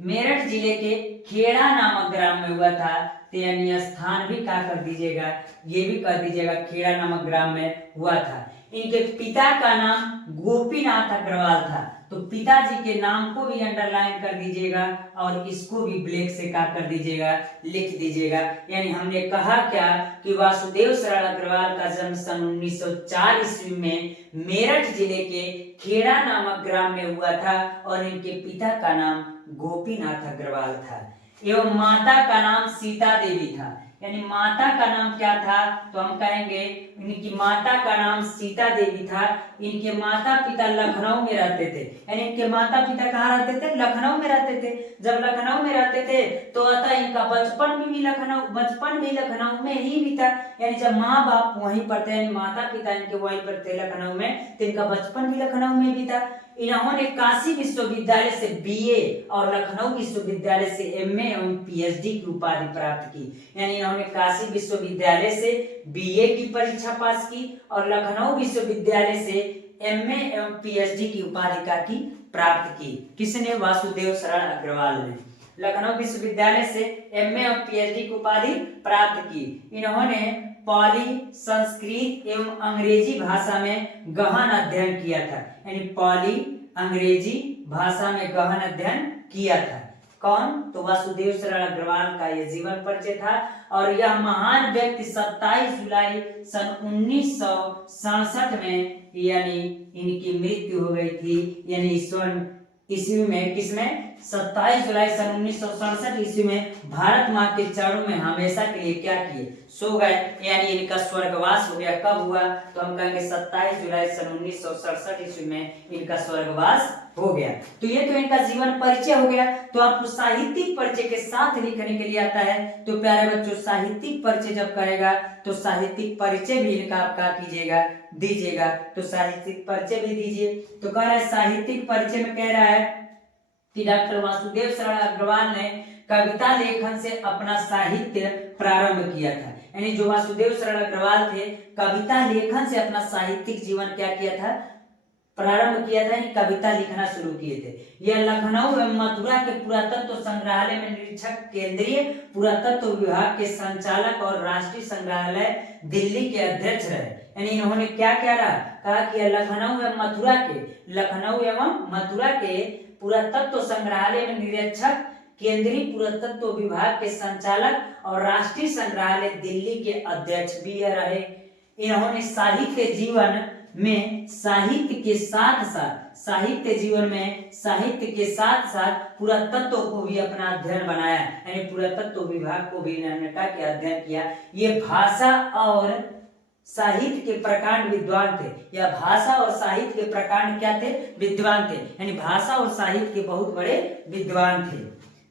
मेरठ जिले के खेड़ा नामक ग्राम में हुआ था, तो यानी स्थान भी क्या कर दीजिएगा, ये भी कर दीजिएगा, खेड़ा नामक ग्राम में हुआ था। इनके पिता का नाम गोपीनाथ अग्रवाल था, तो पिताजी के नाम को भी अंडरलाइन कर दीजिएगा और इसको भी ब्लैक से क्या कर दीजिएगा, लिख दीजिएगा। यानी हमने कहा क्या कि वासुदेव शरण अग्रवाल का जन्म सन 1904 ईस्वी में मेरठ जिले के खेड़ा नामक ग्राम में हुआ था और इनके पिता का नाम गोपीनाथ अग्रवाल था एवं माता का नाम सीता देवी था। यानी माता का नाम क्या था, तो हम कहेंगे इनकी माता का नाम सीता देवी था। इनके माता पिता लखनऊ में रहते थे, यानी इनके माता पिता कहाँ रहते थे, लखनऊ में रहते थे। जब लखनऊ में रहते थे तो अतः इनका बचपन भी लखनऊ में ही बीता, यानी जब माँ बाप वहीं पर थे, माता पिता इनके वहीं पर थे लखनऊ में, तो इनका बचपन भी लखनऊ में बीता। इन्होंने काशी विश्वविद्यालय से बीए और लखनऊ विश्वविद्यालय से एमए एवं पीएचडी की उपाधि प्राप्त की। यानी इन्होंने काशी विश्वविद्यालय से बीए की परीक्षा पास की और लखनऊ विश्वविद्यालय से एमए एवं पीएचडी की उपाधि की प्राप्त की। किसने, वासुदेव शरण अग्रवाल ने लखनऊ विश्वविद्यालय से एमए एवं पीएचडी की उपाधि प्राप्त की। इन्होंने पाली, संस्कृत एवं अंग्रेजी भाषा में गहन अध्ययन किया था, यानी पाली अंग्रेजी भाषा में गहन अध्ययन किया था। कौन, तो वासुदेव शरण अग्रवाल का यह जीवन परिचय था। और यह महान व्यक्ति 27 जुलाई सन 1967 में यानी इनकी मृत्यु हो गई थी, यानी सन ईस्वी में, किसमें, 27 जुलाई सन 1967 ईस्वी में भारत माँ के चरणों में हमेशा के लिए क्या किए, सो गए, यानी इनका स्वर्गवास हो गया। कब हुआ, तो हम कहेंगे 27 जुलाई सन 1967 ईस्वी में इनका स्वर्गवास हो गया। तो ये तो इनका जीवन परिचय हो गया। तो आपको साहित्यिक परिचय के साथ लिखने के लिए आता है, तो प्यारे बच्चों साहित्यिक परिचय जब करेगा तो साहित्यिक परिचय भी इनका आप क्या कीजिएगा, दीजिएगा। तो साहित्यिक परिचय भी दीजिए। तो कह रहा है साहित्यिक परिचय में कह रहा है कि डॉक्टर वासुदेव शरण अग्रवाल ने कविता लेखन से अपना साहित्य प्रारंभ किया था। यानी जो वासुदेव शरण अग्रवाल थे, कविता लेखन से अपना साहित्यिक जीवन क्या किया था, प्रारंभ किया था, कविता लिखना शुरू किए थे। यह लखनऊ एवं मथुरा के पुरातत्व संग्रहालय में निरीक्षक, केंद्रीय पुरातत्व विभाग के संचालक और राष्ट्रीय संग्रहालय दिल्ली के अध्यक्ष रहे। यानी इन्होंने क्या कहा कि लखनऊ एवं मथुरा के पुरातत्व संग्रहालय में निरीक्षक, केंद्रीय पुरातत्व विभाग के संचालक और राष्ट्रीय संग्रहालय दिल्ली के अध्यक्ष भी रहे। इन्होंने साहित्य जीवन में साहित्य के साथ साथ पुरातत्व को भी अपना अध्ययन बनाया, यानी पुरातत्व विभाग को भी इन्होंने अध्ययन किया। ये भाषा और साहित्य के प्रकांड विद्वान थे, या भाषा और साहित्य के प्रकांड क्या थे, विद्वान थे, यानी भाषा और साहित्य के बहुत बड़े विद्वान थे।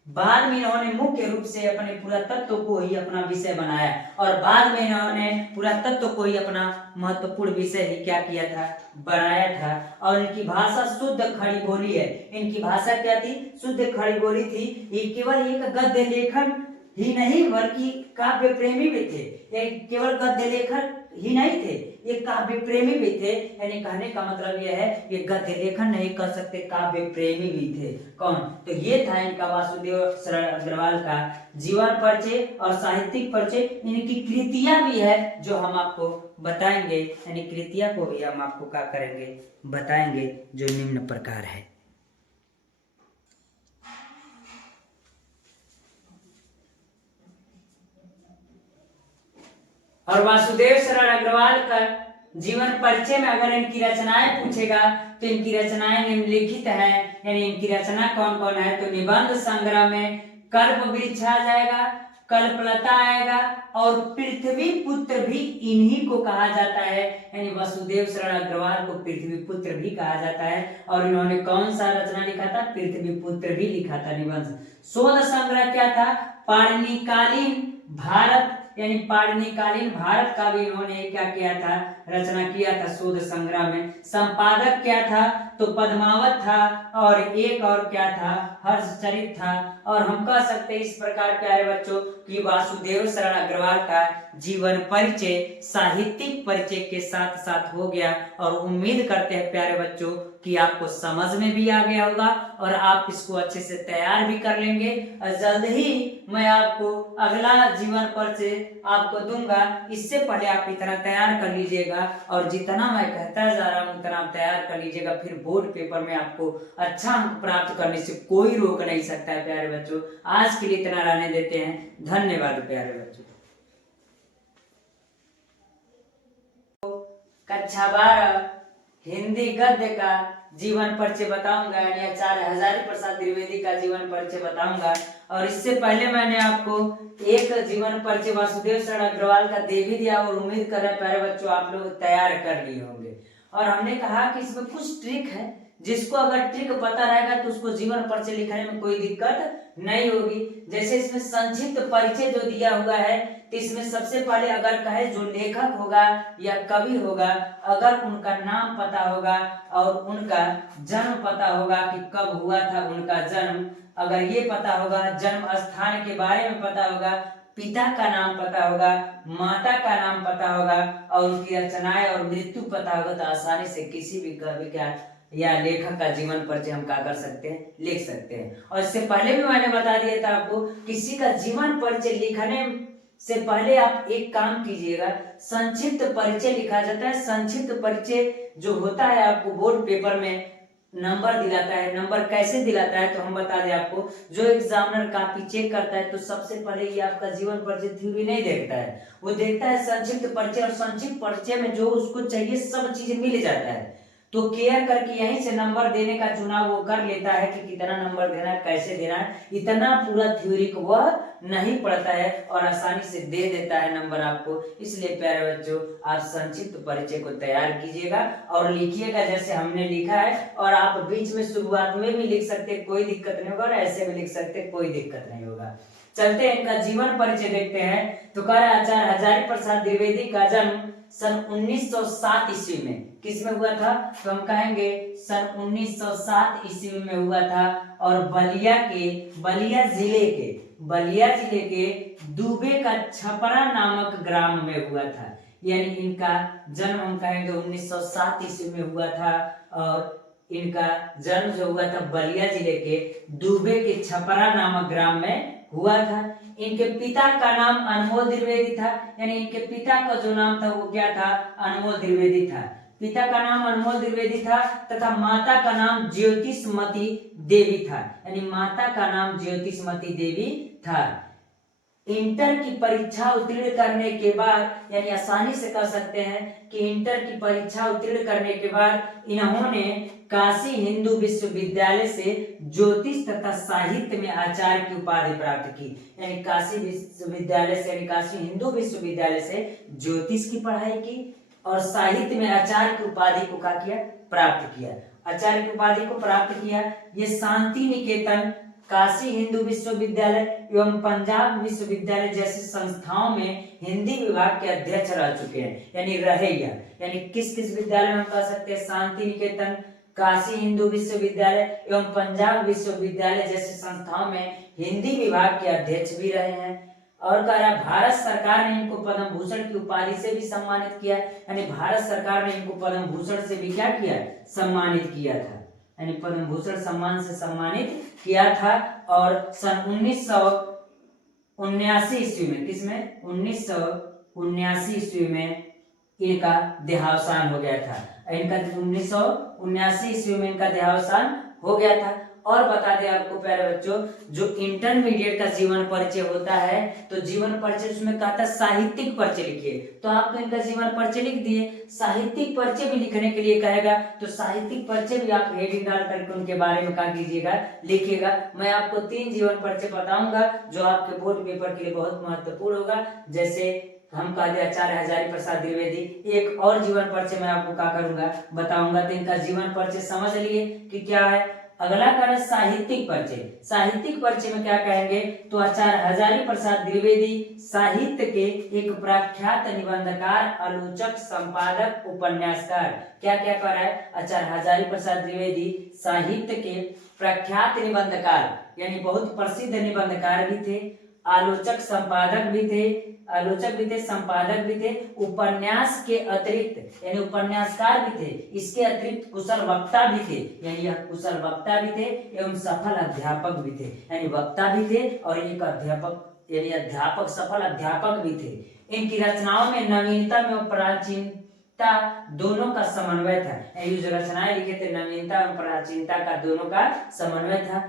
बाद में इन्होंने मुख्य रूप से अपने पुरातत्व को ही अपना विषय बनाया और बाद में इन्होंने पुरातत्व को ही अपना महत्वपूर्ण विषय ही क्या किया था, बनाया था। और इनकी भाषा शुद्ध खड़ी बोली है। इनकी भाषा क्या थी, शुद्ध खड़ी बोली थी। ये केवल एक गद्य लेखन ही नहीं बल्कि काव्य प्रेमी भी थे। ये केवल गद्य लेखक ही नहीं थे, ये काव्य प्रेमी भी थे। यानी कहने का मतलब यह है ये गद्य लेखन नहीं कर सकते, काव्य प्रेमी भी थे। कौन? तो ये था इनका वासुदेव शरण अग्रवाल का जीवन परिचय और साहित्यिक परिचय। इनकी कृतियां भी है जो हम आपको बताएंगे, यानी कृतियां को भी हम आपको क्या करेंगे, बताएंगे, जो निम्न प्रकार है। और वासुदेव शरण अग्रवाल का जीवन परिचय में अगर इनकी रचनाएं पूछेगा तो इनकी रचनाएं निम्नलिखित है। यानी इनकी रचना कौन कौन है, तो निबंध संग्रह में कल्प वृक्ष आ जाएगा, कल्पलता आएगा, और पृथ्वी पुत्र भी इन्हीं को कहा जाता है। यानी वसुदेव शरण अग्रवाल को पृथ्वी पुत्र भी कहा जाता है। और इन्होंने कौन सा रचना लिखा था, पृथ्वी पुत्र भी लिखा था निबंध। शोध संग्रह क्या था, पाणिनिकालीन भारत, यानी पाणिनिकालीन भारत का भी इन्होंने क्या किया था, रचना किया था शोध संग्रह में। संपादक क्या था, तो पद्मावत था, और एक और क्या था, हर्षचरित था। और हम कह सकते हैं इस प्रकार प्यारे बच्चों कि वासुदेव शरण अग्रवाल का जीवन परिचय साहित्यिक परिचय के साथ साथ हो गया। और उम्मीद करते हैं प्यारे बच्चों कि आपको समझ में भी आ गया होगा और आप इसको अच्छे से तैयार भी कर लेंगे। और जल्द ही मैं आपको अगला जीवन परिचय आपको दूंगा। इससे पहले आप इतना तैयार कर लीजिएगा, और जितना मैं कहता जा रहा हूँ उतना आप तैयार कर लीजिएगा। फिर बोर्ड पेपर में आपको अच्छा अंक प्राप्त करने से कोई रोक नहीं सकता है प्यारे बच्चों। आज के लिए इतना रहने देते हैं। धन्यवाद प्यारे बच्चों। कक्षा 12 हिंदी गद्य का जीवन परिचय बताऊंगा, यानी आचार्य हजारी प्रसाद द्विवेदी का जीवन परिचय बताऊंगा। और इससे पहले मैंने आपको एक जीवन परिचय वासुदेव शरण अग्रवाल का दे भी दिया, और उम्मीद कर रहे हैं प्यारे बच्चों आप लोग तैयार कर लिए होंगे। और हमने कहा कि इसमें कुछ ट्रिक है, जिसको अगर ट्रिक पता रहेगा तो उसको जीवन परिचय लिखने में कोई दिक्कत नहीं होगी। जैसे इसमें संक्षिप्त परिचय जो दिया हुआ है, तो इसमें सबसे पहले अगर कहे जो लेखक होगा या कवि होगा, अगर उनका नाम पता होगा और उनका जन्म पता होगा कि कब हुआ था उनका जन्म, अगर ये पता होगा, जन्म स्थान के बारे में पता होगा, पिता का नाम पता होगा, माता का नाम पता होगा, और उनकी रचनाएं और मृत्यु पता होगा, तो आसानी से किसी भी कवि का या लेखक का जीवन परिचय हम क्या कर सकते हैं, लिख सकते हैं। और इससे पहले भी मैंने बता दिया था आपको, किसी का जीवन परिचय लिखने से पहले आप एक काम कीजिएगा, संक्षिप्त परिचय लिखा जाता है। संक्षिप्त परिचय जो होता है आपको बोर्ड पेपर में नंबर दिलाता है। नंबर कैसे दिलाता है तो हम बता दें आपको, जो एग्जामिनर कॉपी चेक करता है तो सबसे पहले ये आपका जीवन परिचय थ्योरी नहीं देखता है, वो देखता है संक्षिप्त परिचय। और संक्षिप्त परिचय में जो उसको चाहिए सब चीजें मिल जाता है, तो केयर करके यहीं से नंबर देने का चुनाव वो कर लेता है कि कितना नंबर देना है, कैसे देना है। इतना पूरा थ्योरी को वह नहीं पढ़ता है और आसानी से दे देता है नंबर आपको। इसलिए प्यारे बच्चों आप संक्षिप्त परिचय को तैयार कीजिएगा और लिखिएगा जैसे हमने लिखा है। और आप बीच में शुरुआत में भी लिख सकते, कोई दिक्कत नहीं होगा, और ऐसे भी लिख सकते, कोई दिक्कत नहीं होगा। चलते हैं इनका जीवन परिचय देखते हैं। तो कह रहा है आचार्य हजारी प्रसाद द्विवेदी का जन्म सन 1907 ईस्वी में किसमें हुआ था, तो हम कहेंगे सन 1907 ईस्वी में हुआ था। और बलिया जिले के दुबे का छपरा नामक ग्राम में हुआ था। यानी इनका जन्म हम कहेंगे 1907 ईस्वी में हुआ था। और इनका जन्म जो हुआ था बलिया जिले के दुबे के छपरा नामक ग्राम में हुआ था। इनके पिता का नाम अनमोल द्विवेदी था, यानी इनके पिता का जो नाम था वो क्या था, अनमोल द्विवेदी था। पिता का नाम अनमोल द्विवेदी था तथा माता का नाम ज्योतिषमती देवी था, यानी माता का नाम ज्योतिषमती देवी था। इंटर की परीक्षा उत्तीर्ण करने के बाद, यानी आसानी से कह सकते हैं कि इंटर की परीक्षा उत्तीर्ण करने के बाद इन्होंने काशी हिंदू विश्वविद्यालय से ज्योतिष तथा साहित्य में आचार्य की उपाधि प्राप्त की। यानी काशी विश्वविद्यालय से, यानी काशी हिंदू विश्वविद्यालय से ज्योतिष की पढ़ाई की और साहित्य में आचार्य की उपाधि को क्या किया, प्राप्त किया। आचार्य की उपाधि को प्राप्त किया। ये शांति निकेतन, काशी हिंदू विश्वविद्यालय एवं पंजाब विश्वविद्यालय जैसी संस्थाओं में हिंदी विभाग के अध्यक्ष रह चुके हैं, यानी रहे। यानी किस किस विद्यालय में हम कह सकते हैं, शांति निकेतन, काशी हिंदू विश्वविद्यालय एवं पंजाब विश्वविद्यालय जैसे संस्थाओं में हिंदी विभाग के अध्यक्ष भी रहे हैं। और कह रहा भारत सरकार ने इनको पद्म भूषण की उपाधि से भी सम्मानित किया, यानी भारत सरकार ने इनको पद्म भूषण से भी क्या किया, सम्मानित किया था, यानी पद्म भूषण सम्मान से सम्मानित किया था। और सन 1979 ईस्वी में, किसमें, 1979 ईस्वी में इनका देहावसान हो गया था। इनका 1979 ईस्वी में इनका देहावसान हो गया था। और बता दें आपको प्यारे बच्चों, जो इंटरमीडिएट का जीवन परिचय होता है, तो जीवन परिचय उसमें कहता है साहित्यिक परिचय लिखिए, तो आप तो इनका जीवन परिचय लिख दिए, साहित्यिक परिचय भी लिखने के लिए कहेगा तो साहित्यिक परिचय भी आप हेडिंग डाल करके उनके बारे में क्या कीजिएगा, लिखिएगा। मैं आपको 3 जीवन परिचय बताऊंगा जो आपके बोर्ड पेपर के लिए बहुत महत्वपूर्ण होगा। जैसे हम कह दिया आचार्य हजारी प्रसाद द्विवेदी, एक और जीवन परिचय मैं आपको क्या करूंगा, बताऊंगा। तो इनका जीवन परिचय समझ लिए कि क्या है। अगला कार्य साहित्यिक परिचय। साहित्यिक परिचय में क्या कहेंगे, तो आचार्य हजारी प्रसाद द्विवेदी साहित्य के एक प्रख्यात निबंधकार, आलोचक, संपादक, उपन्यासकार। क्या क्या कर रहा है, आचार्य हजारी प्रसाद द्विवेदी साहित्य के प्रख्यात निबंधकार, यानी बहुत प्रसिद्ध निबंधकार भी थे, आलोचक संपादक भी थे, संपादक भी थे, उपन्यास के अतिरिक्त यानी उपन्यासकार भी थे, इसके अतिरिक्त कुशल वक्ता भी थे, यानी यह कुशल वक्ता भी थे एवं सफल अध्यापक भी थे, यानी वक्ता भी थे और एक अध्यापक यानी अध्यापक, सफल अध्यापक भी थे। इनकी रचनाओं में नवीनता में प्राचीनता दोनों का समन्वय था, यानी जो रचनाएं लिखे थे नवीनता और प्राचीनता का दोनों का समन्वय था।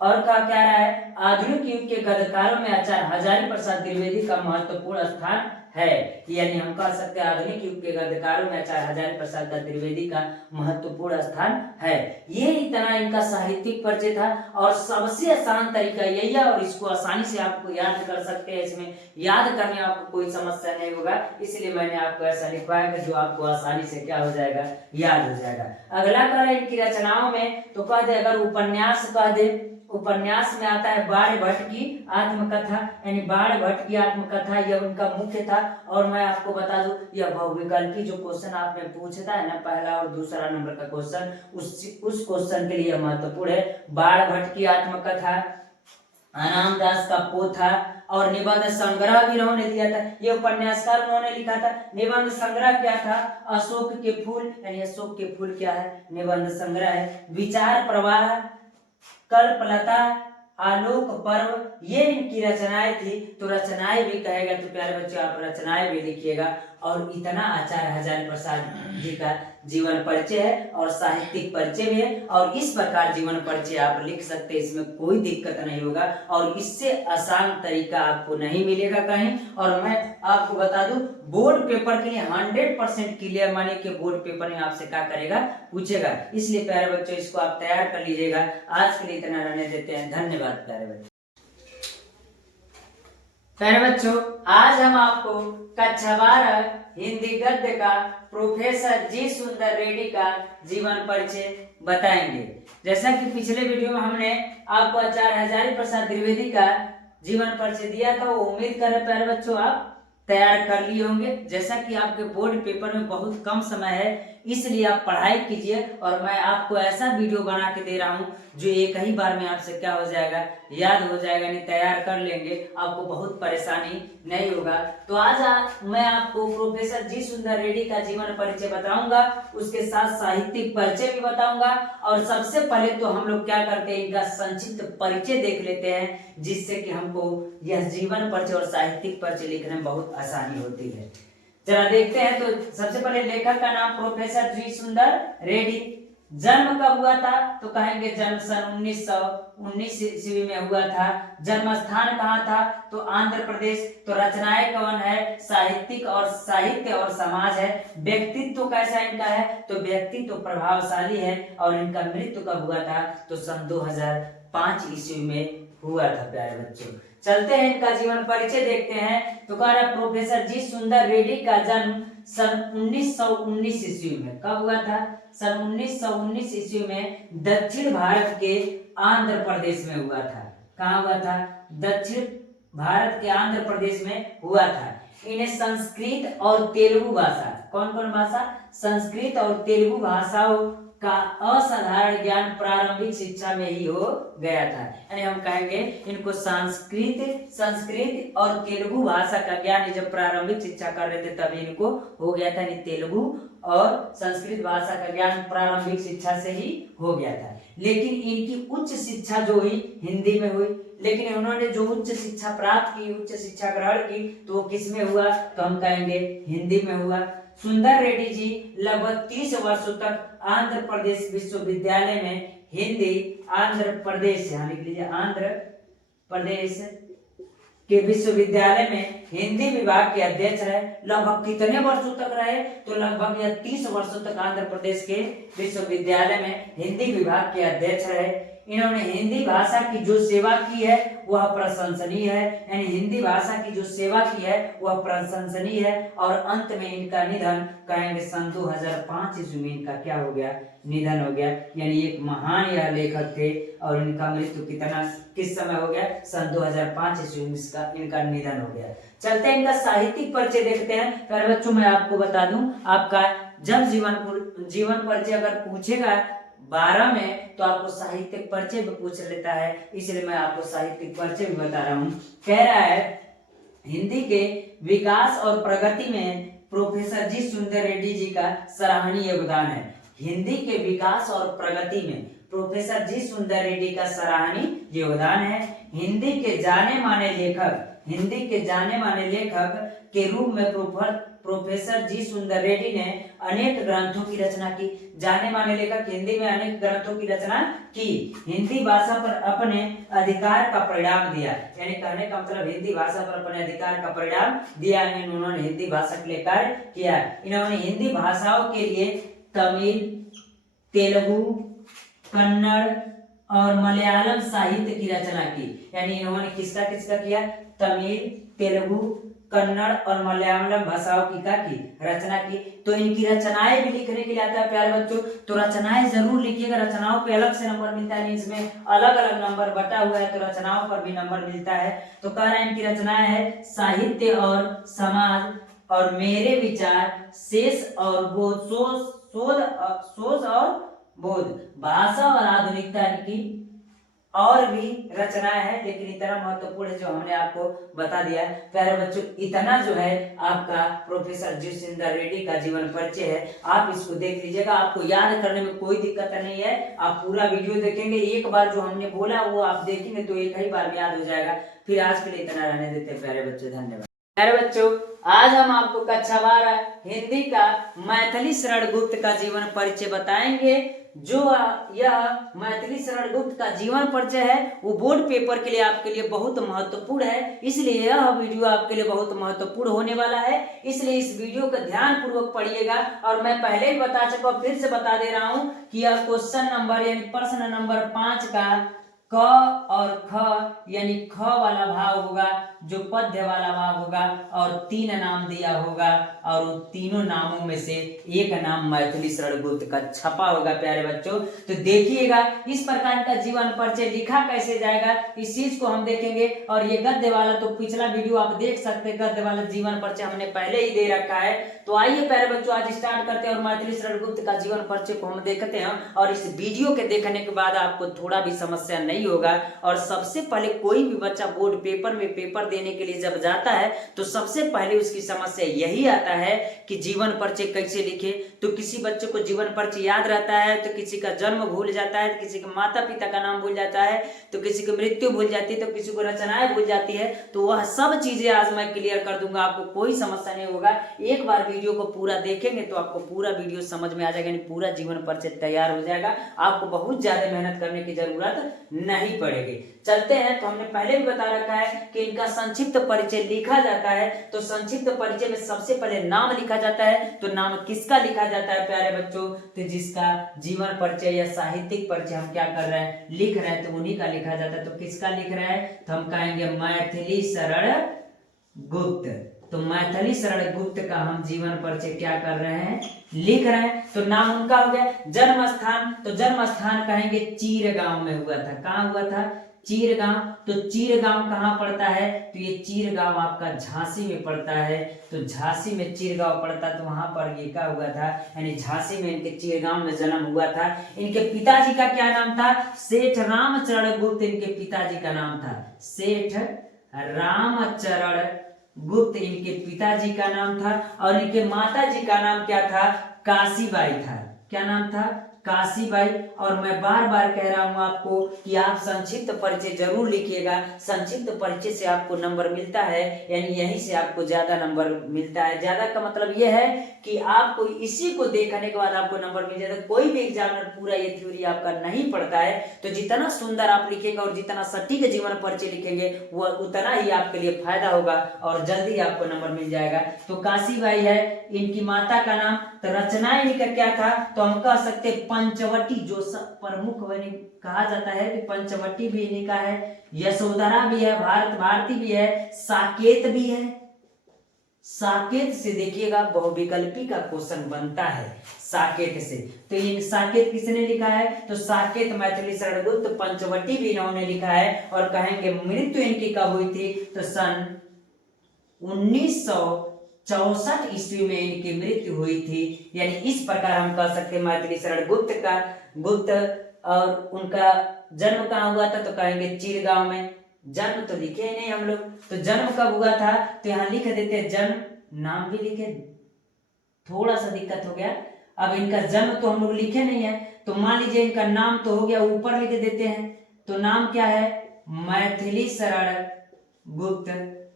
और क्या रहा है, आधुनिक युग के गद्यकारों में आचार्य हजारी प्रसाद द्विवेदी का महत्वपूर्ण स्थान है, यानी हम कह सकते हैं आधुनिक युग के गद्यकारों में आचार्य हजारी प्रसाद द्विवेदी का महत्वपूर्ण स्थान है। ये इतना इनका साहित्यिक परिचय था और सबसे आसान तरीका यही है और इसको आसानी से आपको याद कर सकते हैं, इसमें याद करने आपको कोई समस्या नहीं होगा, इसलिए मैंने आपको ऐसा लिखवाया कि जो आपको आसानी से क्या हो जाएगा, याद हो जाएगा। अगला करें इनकी रचनाओं में, तो कह दे अगर उपन्यास कह दे, उपन्यास में आता है बाण भट्ट की आत्मकथा, यानी बाण भट्ट की आत्मकथा यह उनका मुख्य था। और मैं आपको बता दूं यह बहुविकल्पी जो क्वेश्चन आपने पूछता है ना, पहला और दूसरा नंबर का क्वेश्चन, उस क्वेश्चन के लिए महत्वपूर्ण है। बाण भट्ट की आत्मकथा, अनामदास का पोथा और निबंध संग्रह भी उन्होंने दिया था, ये उपन्यासकार उन्होंने लिखा था। निबंध संग्रह क्या था, अशोक के फूल, यानी अशोक के फूल क्या है, निबंध संग्रह है। विचार प्रवाह, कल्पलता, आलोक पर्व, ये इनकी रचनाएं थी। तो रचनाएं भी कहेगा तो प्यारे बच्चों आप रचनाएं भी लिखिएगा। और इतना आचार्य हजारी प्रसाद जी का जीवन परिचय है और साहित्यिक परिचय भी है, और इस प्रकार जीवन परिचय आप लिख सकते हैं, इसमें कोई दिक्कत नहीं होगा और इससे आसान तरीका आपको नहीं मिलेगा कहीं। और मैं आपको बता दूं बोर्ड पेपर के लिए 100% क्लियर मानिए कि बोर्ड पेपर में आपसे क्या करेगा, पूछेगा, इसलिए प्यारे बच्चों इसको आप तैयार कर लीजिएगा। आज के लिए इतना रहने देते हैं, धन्यवाद प्यारे बच्चों। प्यारे बच्चों आज हम आपको कक्षा 12 हिंदी गद्य का प्रोफेसर जी सुंदर रेड्डी का जीवन परिचय बताएंगे। जैसा कि पिछले वीडियो में हमने आपको आचार्य हजारी प्रसाद द्विवेदी का जीवन परिचय दिया था, वो उम्मीद करें प्यारे बच्चों आप तैयार कर लिए होंगे। जैसा कि आपके बोर्ड पेपर में बहुत कम समय है, इसलिए आप पढ़ाई कीजिए और मैं आपको ऐसा वीडियो बना के दे रहा हूं जो एक ही बार में आपसे क्या हो जाएगा, याद हो जाएगा, नहीं तैयार कर लेंगे, आपको बहुत परेशानी नहीं होगा। तो आज मैं आपको प्रोफेसर जी सुंदर रेड्डी का जीवन परिचय बताऊंगा, उसके साथ साहित्यिक परिचय भी बताऊंगा। और सबसे पहले तो हम लोग क्या करते हैं, इनका संक्षिप्त परिचय देख लेते हैं, जिससे कि हमको यह जीवन परिचय और साहित्यिक परिचय लिखने में बहुत आसानी होती है। चला देखते हैं। तो सबसे पहले लेखक का नाम प्रोफेसर जी सुंदर रेड्डी। जन्म कब हुआ था, तो कहेंगे जन्म सन 1919 ईस्वी में हुआ था। जन्म स्थान कहाँ था, तो आंध्र प्रदेश। तो रचनाएं कौन है, साहित्यिक और साहित्य और समाज है। व्यक्तित्व कैसा इनका है, तो व्यक्तित्व प्रभावशाली है। और इनका मृत्यु कब हुआ था, तो सन 2005 ईस्वी में हुआ था। प्यारे बच्चों चलते हैं इनका जीवन परिचय देखते हैं। तो कह रहा प्रोफेसर जी सुंदर रेड्डी का जन्म सन 1919 ईस्वी में कब हुआ था, सन 1919 ईस्वी में दक्षिण भारत के आंध्र प्रदेश में हुआ था। कहाँ हुआ था, दक्षिण भारत के आंध्र प्रदेश में हुआ था। इन्हें संस्कृत और तेलुगु भाषा, कौन कौन भाषा, संस्कृत और तेलुगु भाषाओं का असाधारण ज्ञान प्रारंभिक शिक्षा में ही हो गया था। यानी हम कहेंगे इनको संस्कृत और तेलुगु भाषा का ज्ञान जब प्रारंभिक शिक्षा कर रहे थे तभी इनको हो गया था। तेलुगु और संस्कृत भाषा का ज्ञान प्रारंभिक शिक्षा से ही हो गया था। लेकिन इनकी उच्च शिक्षा जो हुई हिंदी में हुई। लेकिन उन्होंने जो उच्च शिक्षा प्राप्त की, उच्च शिक्षा ग्रहण की, तो वो किस में हुआ? तो हम कहेंगे हिंदी में हुआ। सुंदर रेड्डी जी लगभग 30 वर्षों तक आंध्र प्रदेश विश्वविद्यालय में हिंदी आंध्र प्रदेश, यहाँ लिख लीजिए, आंध्र प्रदेश के विश्वविद्यालय में हिंदी विभाग के अध्यक्ष रहे। लगभग कितने वर्षों तक रहे? तो लगभग यह 30 वर्षों तक आंध्र प्रदेश के विश्वविद्यालय में हिंदी विभाग के अध्यक्ष रहे। इन्होंने हिंदी भाषा की जो सेवा की है वह प्रशंसनीय है। यानी हिंदी भाषा की जो सेवा की है वह प्रशंसनीय है। और अंत में इनका निधन कहेंगे सन 2005 ईस्वी में इनका क्या हो गया? निधन हो गया। यानी एक महान यह लेखक थे और इनका मृत्यु किस समय हो गया? सन 2005 ईस्वी में इनका निधन हो गया। चलते हैं इनका साहित्यिक परिचय देखते हैं। प्यारे बच्चों मैं आपको बता दूं, आपका जब जीवन परिचय अगर पूछेगा 12 में तो आपको साहित्यिक परिचय भी पूछ लेता है, इसलिए मैं आपको साहित्यिक परिचय भी बता रहा हूँ। कह रहा है हिंदी के विकास और प्रगति में प्रोफेसर जी सुंदर रेड्डी जी का सराहनीय योगदान है। हिंदी के विकास और प्रगति में प्रोफेसर जी सुंदर रेड्डी का सराहनीय योगदान है। हिंदी के जाने माने लेखक के रूप में प्रोफेसर जी सुंदर रेड्डी ने अनेक ग्रंथों की रचना की। जाने माने लेखक, हिंदी में अनेक ग्रंथों की रचना की। हिंदी भाषा पर अपने अधिकार का परिणाम दिया। यानी कहने का मतलब हिंदी भाषा पर अपने अधिकार का परिणाम दिया। उन्होंने हिंदी भाषा के लिए कार्य किया। इन्होंने हिंदी भाषाओं के लिए तमिल, तेलुगु, कन्नड़ और मलयालम साहित्य की रचना की। यानी इन्होंने किसका किया? तमिल, तेलुगु, कन्नड़ और मलयालम भाषाओं की रचना की। तो इनकी रचनाएं भी लिखने के लिए आता है प्यारे बच्चों, तो रचनाएं जरूर लिखिएगा। रचनाओं पे अलग से नंबर मिलता है, इसमें अलग अलग नंबर बटा हुआ है तो रचनाओं पर भी नंबर मिलता है। तो कह रहा है इनकी रचनाएं है साहित्य और समाज और मेरे विचार, शेष और बोध, सोच और बोध, भाषा और आधुनिकता की और भी रचनाएं हैं। लेकिन इतना महत्वपूर्ण है जो हमने आपको बता दिया है। प्यारे बच्चों इतना जो है आपका प्रोफेसर जी सुंदर रेड्डी का जीवन परिचय है। आप इसको देख लीजिएगा, आपको याद करने में कोई दिक्कत नहीं है। आप पूरा वीडियो देखेंगे, एक बार जो हमने बोला वो आप देखेंगे तो एक ही बार में याद हो जाएगा। फिर आज के लिए इतना रहने देते हैं प्यारे बच्चों, धन्यवाद। प्यारे बच्चों आज हम आपको कक्षा 12 हिंदी का मैथिली शरण गुप्त का जीवन परिचय बताएंगे। जो यह मैथिली शरण गुप्त का जीवन परिचय है वो बोर्ड पेपर के लिए आपके लिए बहुत महत्वपूर्ण है, इसलिए यह वीडियो आपके लिए बहुत महत्वपूर्ण होने वाला है। इसलिए इस वीडियो को ध्यान पूर्वक पढ़िएगा। और मैं पहले ही बता चुका, फिर से बता दे रहा हूं कि यह क्वेश्चन नंबर यानी प्रश्न नंबर 5 का क और ख यानी ख वाला भाव होगा जो पद्य वाला भाव होगा और 3 नाम दिया होगा और उन तीनों नामों में से एक नाम मैथिली शरण गुप्त का छपा होगा। प्यारे बच्चों तो देखिएगा इस प्रकार का जीवन परिचय लिखा कैसे जाएगा, इस चीज को हम देखेंगे। और ये गद्य वाला तो पिछला वीडियो आप देख सकते हैं, गद्य वाला जीवन परिचय हमने पहले ही दे रखा है। तो आइए प्यारे बच्चों आज स्टार्ट करते हैं और मैथिली शरण गुप्त का जीवन परिचय को हम देखते हैं। और इस वीडियो के देखने के बाद आपको थोड़ा भी समस्या नहीं होगा। और सबसे पहले कोई भी बच्चा बोर्ड पेपर में पेपर देने के लिए जब जाता है तो सबसे पहले उसकी समस्या यही आता है कि जीवन परिचय कैसे लिखे। तो किसी बच्चे को जीवन परिचय याद रहता है तो किसी का जन्म भूल जाता है, तो किसी के माता पिता का नाम भूल जाता है, तो किसी की मृत्यु भूल जाती है, तो किसी को रचनाएं भूल जाती है। तो वह सब चीजें आज मैं क्लियर कर दूंगा, आपको कोई समस्या नहीं होगा। एक बार वीडियो को पूरा देखेंगे तो आपको पूरा वीडियो समझ में आ जाएगा, यानी पूरा जीवन परिचय तैयार हो जाएगा। आपको बहुत ज्यादा मेहनत करने की जरूरत नहीं पड़ेगी। चलते हैं। तो हमने पहले भी बता रखा है कि इनका संक्षिप्त परिचय लिखा जाता है। तो संक्षिप्त परिचय में सबसे पहले नाम लिखा जाता है। तो नाम किसका लिखा जाता है प्यारे बच्चों? तो जिसका जीवन परिचय या साहित्यिक परिचय हम क्या कर रहे हैं, लिख रहे हैं, तो उन्हीं का लिखा जाता है। तो किसका लिख रहे हैं? तो हम कहेंगे मैथिली शरण गुप्त। तो मैथिली शरण गुप्त का हम जीवन परिचय क्या कर रहे हैं, लिख रहे हैं। तो नाम उनका हो गया। जन्म स्थान, तो जन्म स्थान कहेंगे चीर गांव में हुआ था। कहाँ हुआ था? चीरगांव। तो चीरगांव कहाँ पड़ता है? तो ये चीरगांव आपका झांसी में पड़ता है। तो झांसी में चीरगांव पड़ता, तो वहां पर ये क्या हुआ था, यानी झांसी में इनके चीरगांव में जन्म हुआ था। इनके पिताजी का क्या नाम था? सेठ रामचरण गुप्त इनके पिताजी का नाम था। सेठ रामचरण गुप्त इनके पिताजी का नाम था। और इनके माताजी का नाम क्या था? काशीबाई था। क्या नाम था? काशीबाई। और मैं बार बार कह रहा हूं आपको कि आप संक्षिप्त परिचय जरूर लिखिएगा। संक्षिप्त परिचय से आपको नंबर मिलता है, यानी यहीं से आपको ज्यादा नंबर मिलता है। ज्यादा का मतलब यह है कि आपको इसी को देखने के बाद आपको नंबर मिल जाता है। कोई भी एग्जामिनर पूरा ये थ्योरी आपका नहीं पढ़ता है, तो जितना सुंदर आप लिखेंगे और जितना सटीक जीवन परिचय लिखेंगे वो उतना ही आपके लिए फायदा होगा और जल्दी आपको नंबर मिल जाएगा। तो काशीबाई है इनकी माता का नाम। तो रचनाएं इनका क्या था? तो हम कह सकते पंचवटी, जो प्रमुख कहा जाता है कि पंचवटी भी इन्हीं का है, यशोधरा भी है, भारत भारती भी है, साकेत भी है। साकेत से देखिएगा बहुविकल्पी का क्वेश्चन बनता है साकेत से। तो इन साकेत किसने लिखा है? तो साकेत मैथिली शरण गुप्त पंचवटी भी इन्होंने लिखा है। और कहेंगे मृत्यु इनकी कब हुई थी? तो सन 1964 ईस्वी में इनकी मृत्यु हुई थी। यानी इस प्रकार हम कह सकते हैं मैथिली शरण गुप्त और उनका जन्म कहाँ हुआ था? तो कहेंगे चीरगांव में। जन्म तो लिखे ही नहीं हम लोग, तो जन्म कब हुआ था? तो यहाँ लिख देते हैं जन्म, नाम भी लिखे, थोड़ा सा दिक्कत हो गया। अब इनका जन्म तो हम लोग लिखे नहीं है, तो मान लीजिए इनका नाम तो हो गया, ऊपर लिख देते हैं। तो नाम क्या है? मैथिली शरण गुप्त।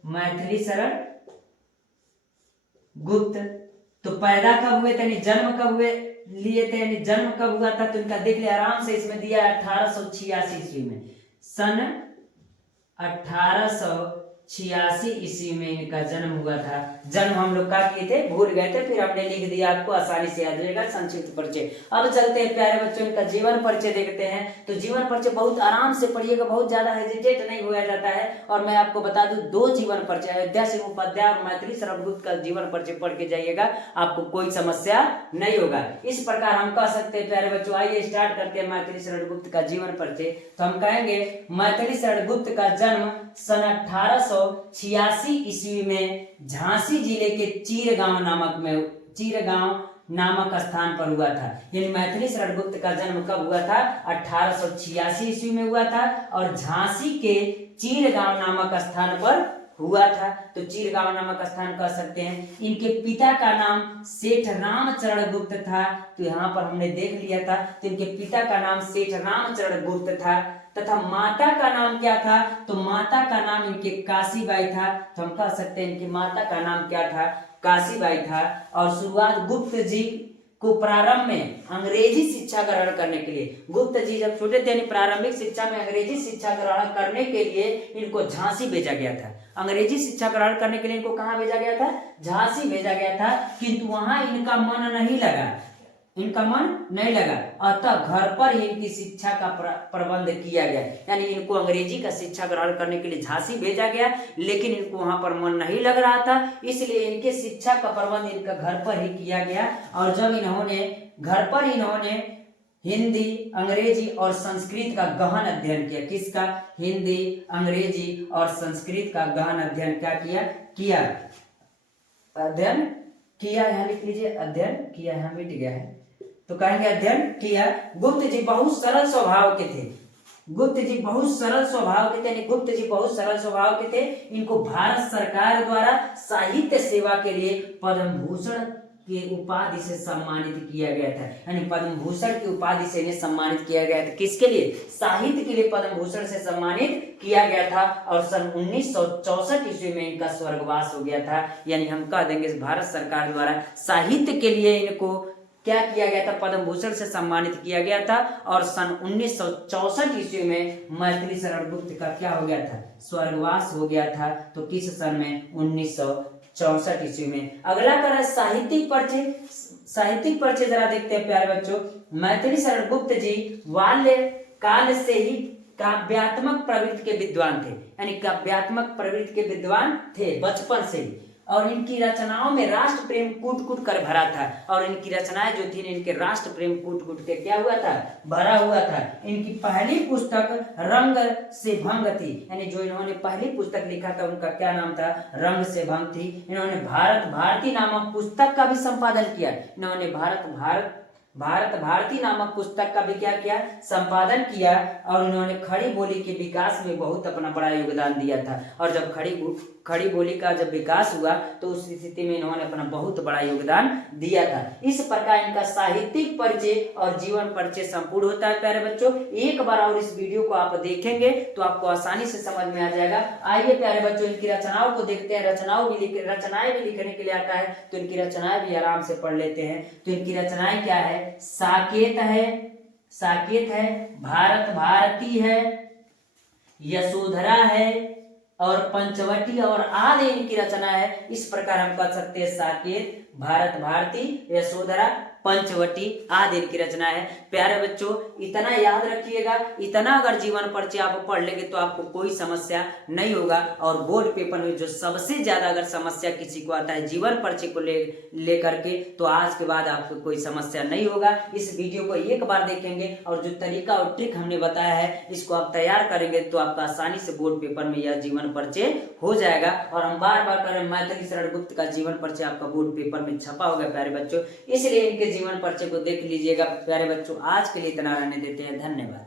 मैथिली शरण गुप्त। तो पैदा कब हुए थे, जन्म कब हुए लिए थे, यानी जन्म कब हुआ था? तो इनका देख लिया आराम से, इसमें दिया 1886 ईस्वी में। सन 1886 ईस्वी में इनका जन्म हुआ था। जन्म हम लोग का किए थे, भूल गए थे, फिर हमने लिख दिया, आपको आसानी से याद रहेगा। संक्षिप्त परिचय। अब चलते हैं प्यारे बच्चों, इनका जीवन परिचय देखते हैं। तो जीवन परिचय बहुत आराम से पढ़िएगा, बहुत ज्यादा हेजिटेट नहीं हुआ जाता है। और मैं आपको बता दूं, 2 जीवन परिचय, अयोध्या सिंह उपाध्याय और मैथिली शरण गुप्त का जीवन परिचय पढ़ के जाइएगा, आपको कोई समस्या नहीं होगा। इस प्रकार हम कह सकते हैं प्यारे बच्चों, आइए स्टार्ट करते हैं मैथिली शरण गुप्त का जीवन परिचय। तो हम कहेंगे मैथिली शरण गुप्त का जन्म सन 1886 ईस्वी में झांसी जिले के चीरगांव नामक स्थान पर हुआ था। यानी मैथिली शरण गुप्त का जन्म कब हुआ था? 1886 ईस्वी में हुआ था और झांसी के चीरगांव नामक स्थान पर हुआ था। तो चीरगांव नामक स्थान कह सकते हैं। इनके पिता का नाम सेठ रामचरण गुप्त था। तो यहाँ पर हमने देख लिया था, तो इनके पिता का नाम सेठ रामचरण गुप्त था। तथा माता का नाम क्या था? तो माता का नाम इनके काशीबाई था। तो हम कह सकते हैं इनकी माता का नाम क्या था? काशीबाई था। और शुरुआत गुप्त जी को प्रारंभ में अंग्रेजी शिक्षा ग्रहण करने के लिए, गुप्त जी जब छोटे थे प्रारंभिक शिक्षा में अंग्रेजी शिक्षा ग्रहण करने के लिए इनको झांसी भेजा गया था। अंग्रेजी शिक्षा ग्रहण करने के लिए इनको कहाँ भेजा गया था? झांसी भेजा गया था। किंतु वहां इनका मन नहीं लगा, अतः घर पर ही इनकी शिक्षा का प्रबंध किया गया। यानी इनको अंग्रेजी का शिक्षा ग्रहण करने के लिए झांसी भेजा गया, लेकिन इनको वहां पर मन नहीं लग रहा था, इसलिए इनके शिक्षा का प्रबंध इनका घर पर ही किया गया। और जब घर पर इन्होंने हिंदी, अंग्रेजी और संस्कृत का गहन अध्ययन किया। किसका? हिंदी, अंग्रेजी और संस्कृत का गहन अध्ययन क्या किया? अध्ययन किया, यहाँ लिख लीजिए, अध्ययन किया, यहाँ मिट गया है, तो कहेंगे अध्ययन किया। गुप्त जी बहुत सरल स्वभाव के थे। गुप्त जी बहुत सरल स्वभाव के थे। इनको भारत सरकार द्वारा साहित्य सेवा के लिए पद्म भूषण की उपाधि से सम्मानित किया गया था। यानी पद्म भूषण की उपाधि से इन्हें सम्मानित किया गया था। किसके लिए? साहित्य के लिए पद्म भूषण से सम्मानित किया गया था। और सन 1964 ईस्वी में इनका स्वर्गवास हो गया था। यानी हम कह देंगे भारत सरकार द्वारा साहित्य के लिए इनको क्या किया गया था? पद्म भूषण से सम्मानित किया गया था। और सन 1964 ईस्वी में मैथिली शरण गुप्त का क्या हो गया था? स्वर्गवास हो गया था। तो किस सन में? 1964 ईस्वी में। अगला कर साहित्यिक परिचय जरा देखते हैं प्यारे बच्चों। मैथिली शरण गुप्त जी बाल्य काल से ही काव्यात्मक प्रवृत्ति के विद्वान थे। यानी काव्यात्मक प्रवृत्ति के विद्वान थे बचपन से ही। और इनकी रचनाओं में राष्ट्र प्रेम कूट कूट कर भरा था। और इनकी रचनाएं जो थी इनके राष्ट्र प्रेम कूट कूट के क्या हुआ था, भरा हुआ था। इनकी पहली पुस्तक रंग से भंग थी, यानी जो इन्होंने पहली पुस्तक लिखा था उनका क्या नाम था, रंग से भंग थी। इन्होंने भारत भारती नामक पुस्तक का भी संपादन किया। इन्होंने भारत भारती नामक पुस्तक का भी क्या किया, संपादन किया। और इन्होंने खड़ी बोली के विकास में बहुत अपना बड़ा योगदान दिया था। और जब खड़ी बोली का जब विकास हुआ तो उस स्थिति में इन्होंने अपना बहुत बड़ा योगदान दिया था। इस प्रकार इनका साहित्यिक परिचय और जीवन परिचय संपूर्ण होता है। प्यारे बच्चों, एक बार और इस वीडियो को आप देखेंगे तो आपको आसानी से समझ में आ जाएगा। आइए प्यारे बच्चों, इनकी रचनाओं को देखते हैं। रचनाएं भी लिखने के लिए आता है तो इनकी रचनाएं भी आराम से पढ़ लेते हैं। तो इनकी रचनाएं क्या है, साकेत है, भारत भारती है, यशोधरा है और पंचवटी और आदि इनकी रचना है। इस प्रकार हम कह सकते हैं साकेत, भारत भारती, यशोधरा, पंचवटी आदि इनकी रचना है। प्यारे बच्चों, इतना याद रखिएगा, इतना अगर जीवन परिचय आप पढ़ लेंगे तो आपको कोई समस्या नहीं होगा। और बोर्ड पेपर में जो सबसे ज्यादा अगर समस्या किसी को आता है जीवन परिचय को लेकर के, तो आज के बाद आपको कोई समस्या नहीं होगा। इस वीडियो को एक बार देखेंगे और जो तरीका और ट्रिक हमने बताया है इसको आप तैयार करेंगे तो आपका आसानी से बोर्ड पेपर में यह जीवन परिचय हो जाएगा। और हम बार बार कह रहे हैं, मैथिली शरण गुप्त का जीवन परिचय आपका बोर्ड पेपर में छपा होगा प्यारे बच्चों, इसलिए इनके जीवन परिचय को देख लीजिएगा। प्यारे बच्चों, आज के लिए इतना रहने देते हैं, धन्यवाद।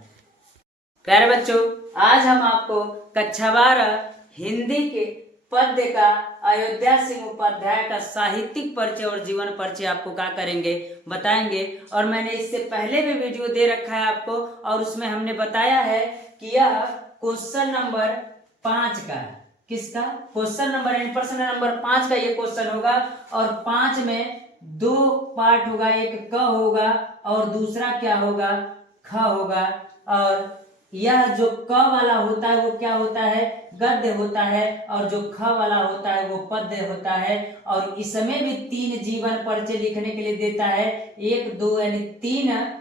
प्यारे बच्चों, आज हम आपको कक्षा 12 हिंदी के पद्य का अयोध्या सिंह उपाध्याय का साहित्यिक परिचय और जीवन परिचय आपको क्या करेंगे, बताएंगे। और मैंने इससे पहले भी वीडियो दे रखा है आपको और उसमें हमने बताया है कि यह क्वेश्चन नंबर 5 का, किसका, क्वेश्चन नंबर यानी प्रश्न नंबर 5 का ये क्वेश्चन होगा। और 5 में 2 पार्ट होगा, एक क होगा और दूसरा क्या होगा, ख होगा। और यह जो क वाला होता है वो क्या होता है, गद्य होता है, और जो ख वाला होता है वो पद्य होता है। और इसमें भी 3 जीवन परिचय लिखने के लिए देता है, 1 2 यानी 3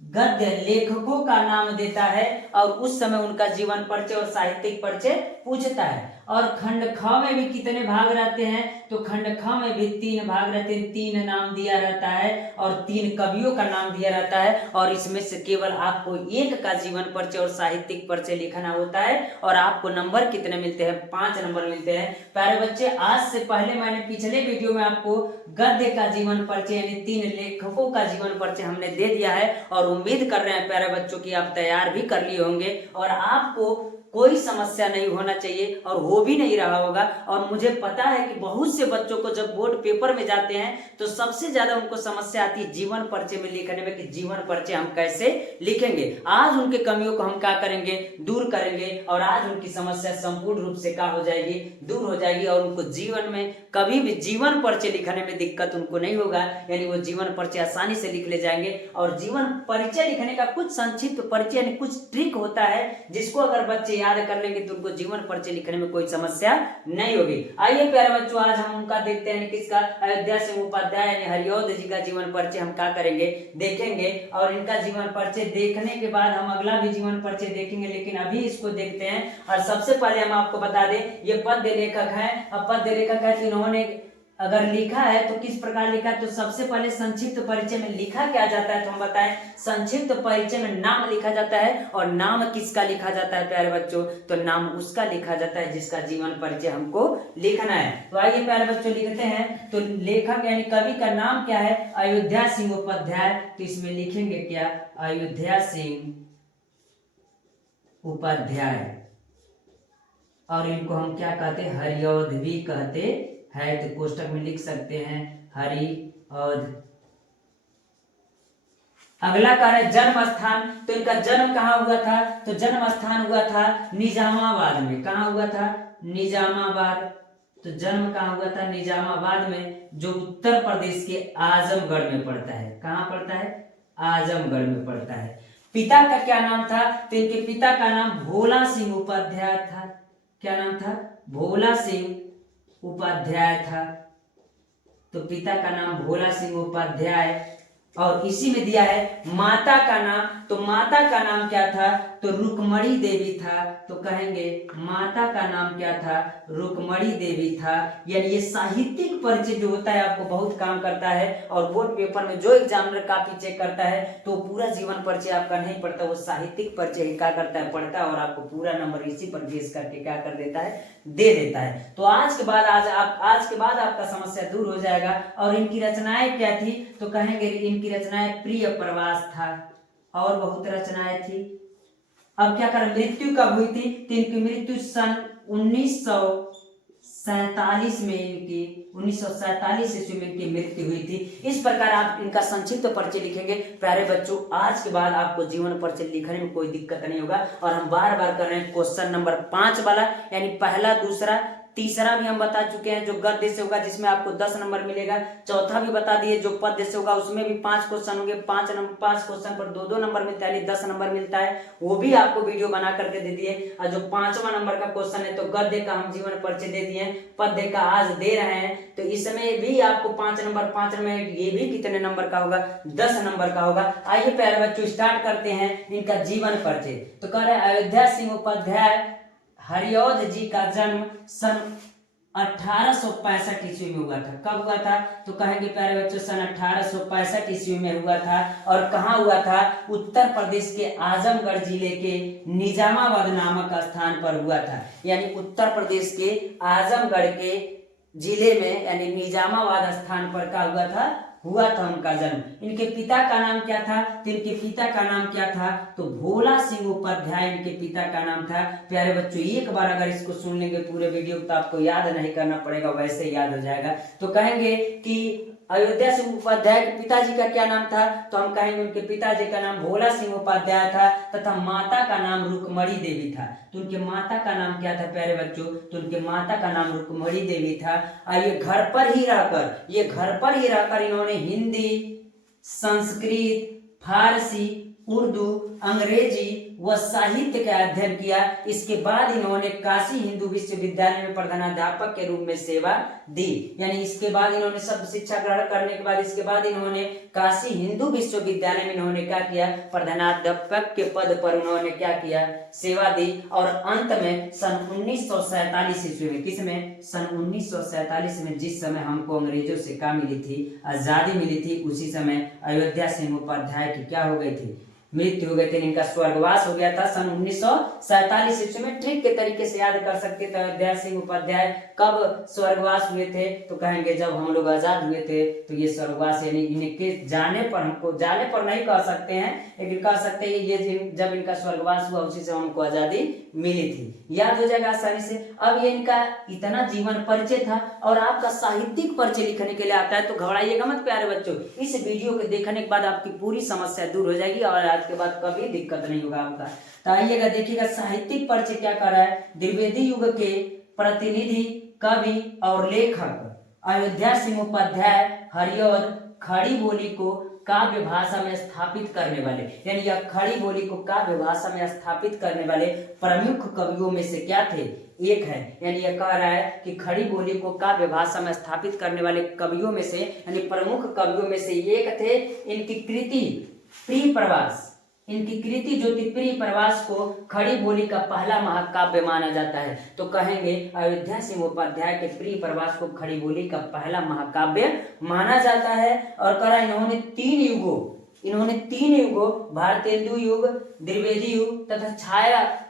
गद्य लेखकों का नाम देता है और उस समय उनका जीवन परिचय और साहित्यिक परिचय पूछता है। और खंड ख में भी कितने भाग रहते हैं, तो खंड ख में भी 3 भाग रहते हैं, 3 नाम दिया रहता है और 3 कवियों का नाम दिया रहता है। और इसमें से केवल आपको 1 का जीवन परिचय और साहित्यिक परिचय लिखना होता है। और आपको नंबर कितने मिलते हैं, 5 नंबर मिलते हैं। प्यारे बच्चे, आज से पहले मैंने पिछले वीडियो में आपको गद्य का जीवन परिचय यानी 3 लेखकों का जीवन परिचय हमने दे दिया है। और उम्मीद कर रहे हैं प्यारे बच्चों की आप तैयार भी कर लिए होंगे और आपको कोई समस्या नहीं होना चाहिए और हो भी नहीं रहा होगा। और मुझे पता है कि बहुत से बच्चों को जब बोर्ड पेपर में जाते हैं तो सबसे ज्यादा उनको समस्या आती है जीवन परिचय में लिखने में कि जीवन परिचय हम कैसे लिखेंगे। आज उनके कमियों को हम क्या करेंगे, दूर करेंगे और आज उनकी समस्या संपूर्ण रूप से क्या हो जाएगी, दूर हो जाएगी। और उनको जीवन में कभी भी जीवन परिचय लिखने में दिक्कत उनको नहीं होगा, यानी वो जीवन परिचय आसानी से लिख ले जाएंगे। और जीवन परिचय लिखने का कुछ संक्षिप्त परिचय यानी कुछ ट्रिक होता है जिसको अगर बच्चे याद कर लेंगे तो उनको जीवन परिचय लिखने में कोई समस्या नहीं होगी। आइए प्यारे बच्चों, आज हम उनका देखते हैं किसका, अयोध्या सिंह उपाध्याय यानी हरिऔध जी का जीवन परिचय हम क्या करेंगे, देखेंगे। और इनका जीवन परिचय देखने के बाद हम अगला भी जीवन परिचय देखेंगे, लेकिन अभी इसको देखते हैं। और सबसे पहले हम आपको बता दें ये पद्य लेखक है। अब पद्य लेखक है तो इन्होंने अगर लिखा है तो किस प्रकार लिखा है, तो सबसे पहले संक्षिप्त परिचय में लिखा क्या जाता है, तो हम बताएं संक्षिप्त परिचय में नाम लिखा जाता है। और नाम किसका लिखा जाता है प्यारे बच्चों, तो नाम उसका लिखा जाता है जिसका जीवन परिचय हमको लिखना है। तो आइए प्यारे बच्चों लिखते हैं। तो लेखक यानी कवि का नाम क्या है, अयोध्या सिंह उपाध्याय। तो इसमें लिखेंगे क्या, अयोध्या सिंह उपाध्याय। और इनको हम क्या कहते हैं, हरिऔध भी कहते है। तो कोष्टक में लिख सकते हैं हरिऔध। अगला कार्य जन्म स्थान। तो इनका जन्म कहाँ हुआ था, तो जन्म स्थान हुआ था निजामाबाद में। कहाँ हुआ था, निजामाबाद। तो जन्म कहाँ हुआ था, निजामाबाद में, जो उत्तर प्रदेश के आजमगढ़ में पड़ता है। कहाँ पड़ता है, आजमगढ़ में पड़ता है। पिता का क्या नाम था, तो इनके पिता का नाम भोला सिंह उपाध्याय था। क्या नाम था, भोला सिंह उपाध्याय था। तो पिता का नाम भोला सिंह उपाध्याय। और इसी में दिया है माता का नाम। तो माता का नाम क्या था, तो रुक्मणी देवी था, तो कहेंगे माता का नाम क्या था, रुक्मणी देवी था। यानी ये साहित्यिक परिचय जो होता है आपको बहुत काम करता है, और बोर्ड पेपर में जो एग्जामिनर काफी चेक करता है तो पूरा जीवन परिचय आपका नहीं पढ़ता, वो साहित्यिक परिचय ही क्या करता है, पढ़ता है, और आपको पूरा नंबर इसी पर बेस करके क्या कर देता है, दे देता है। तो आज के बाद आपका समस्या दूर हो जाएगा। और इनकी रचनाएं क्या थी, तो कहेंगे इनकी रचनाएं प्रिय प्रवास था, और बहुत रचनाएं थी। अब क्या करें, मृत्यु कब हुई थी, तो इनकी मृत्यु सन 1947 में, इनकी 1947 ईस्वी में इनकी मृत्यु हुई थी। इस प्रकार आप इनका संक्षिप्त परिचय लिखेंगे। प्यारे बच्चों, आज के बाद आपको जीवन परिचय लिखने में कोई दिक्कत नहीं होगा। और हम बार बार कर रहे हैं क्वेश्चन नंबर 5 वाला, यानी पहला, दूसरा, तीसरा भी हम बता चुके हैं जो गद्य से होगा जिसमें आपको 10 नंबर मिलेगा। चौथा भी बता दिए जो पद्य से होगा, उसमें भी 5 क्वेश्चन होंगे, 5 क्वेश्चन पर 2-2 नंबर मिलता है, 10 नंबर मिलता है, वो भी आपको वीडियो बना करके दे दिए। और जो 5वां नंबर का क्वेश्चन है तो गद्य का हम जीवन परिचय दे दिए, पद्य का आज दे रहे हैं, तो इसमें भी आपको 5 नंबर, 5 में ये भी कितने नंबर का होगा, 10 नंबर का होगा। आइए प्यारे बच्चों स्टार्ट करते हैं इनका जीवन परिचय। तो कह रहे अयोध्या सिंह उपाध्याय हरिऔध जी का जन्म सन 1865 ईस्वी में हुआ था। कब हुआ था, तो कहेंगे प्यारे बच्चों सन 1865 ईस्वी में हुआ था। और कहाँ हुआ था, उत्तर प्रदेश के आजमगढ़ जिले के निजामाबाद नामक स्थान पर हुआ था। यानी उत्तर प्रदेश के आजमगढ़ के जिले में यानी निजामाबाद स्थान पर क्या हुआ था उनका जन्म। इनके पिता का नाम क्या था, तो इनके पिता का नाम क्या था, तो भोला सिंह उपाध्याय इनके पिता का नाम था। प्यारे बच्चों, एक बार अगर इसको सुन लेंगे पूरे वीडियो तो आपको याद नहीं करना पड़ेगा, वैसे याद हो जाएगा। तो कहेंगे कि अयोध्या सिंह उपाध्याय के पिताजी का क्या नाम था, तो हम कहेंगे उनके पिताजी का नाम भोला सिंह उपाध्याय था, तथा माता का नाम रुक्मणी देवी था। तो उनके माता का नाम क्या था प्यारे बच्चों, तो उनके माता का नाम रुक्मणी देवी था। ये घर पर ही रहकर इन्होंने हिंदी, संस्कृत, फारसी, उर्दू, अंग्रेजी व साहित्य का अध्ययन किया। इसके बाद इन्होंने काशी हिंदू विश्वविद्यालय में प्रधानाध्यापक के रूप में सेवा दी। यानी इसके बाद इन्होंने सब शिक्षा ग्रहण करने के बाद इसके बाद इन्होंने काशी हिंदू विश्वविद्यालय में इन्होंने क्या किया, प्रधानाध्यापक के पद पर उन्होंने क्या किया, सेवा दी। और अंत में सन 1947 ईस्वी में, किसमें, सन 1947 में, जिस समय हमको अंग्रेजों से क्या मिली थी, आजादी मिली थी, उसी समय अयोध्या सिंह उपाध्याय की क्या हो गई थी, मृत्यु हो गई थी। इनका स्वर्गवास हो गया था सन 1947 ईस्वी में। ट्रिक के तरीके से याद कर सकते थे अयोध्या सिंह उपाध्याय कब स्वर्गवास हुए थे, तो कहेंगे जब हम लोग आजाद हुए थे। तो ये स्वर्गवास यानी इनके जाने पर, हमको जाने पर नहीं कह सकते हैं, लेकिन कह सकते हैं ये जब इनका स्वर्गवास हुआ उसी से हमको आजादी मिली थी। याद हो जाएगा आसानी से। अब ये इनका इतना जीवन परिचय था, और आपका साहित्यिक परिचय लिखने के लिए आता है तो घबराइएगा मत प्यारे बच्चों। इस वीडियो को देखने के बाद आपकी पूरी समस्या दूर हो जाएगी और आज के बाद कभी दिक्कत नहीं होगा आपका। तो आइएगा देखिएगा साहित्यिक परिचय क्या कर रहा है। द्विवेदी युग के प्रतिनिधि, कवि और लेखक अयोध्या सिंह उपाध्याय हरिऔध खड़ी बोली को काव्य भाषा में स्थापित करने वाले, यानी यह खड़ी बोली को काव्य भाषा में स्थापित करने वाले प्रमुख कवियों में से क्या थे, एक है। यानी यह कह रहा है कि खड़ी बोली को काव्य भाषा में स्थापित करने वाले कवियों में से, यानी प्रमुख कवियों में से एक थे। इनकी कृति प्रिय प्रवास, इनकी कृति जो थी प्रिय प्रवास को खड़ी बोली का पहला महाकाव्य माना जाता है। तो कहेंगे अयोध्या सिंह उपाध्याय के प्रिय प्रवास को खड़ी बोली का पहला महाकाव्य माना जाता है। और करा इन्होंने तीन युगों भारतेंदु युग, द्विवेदी युग तथा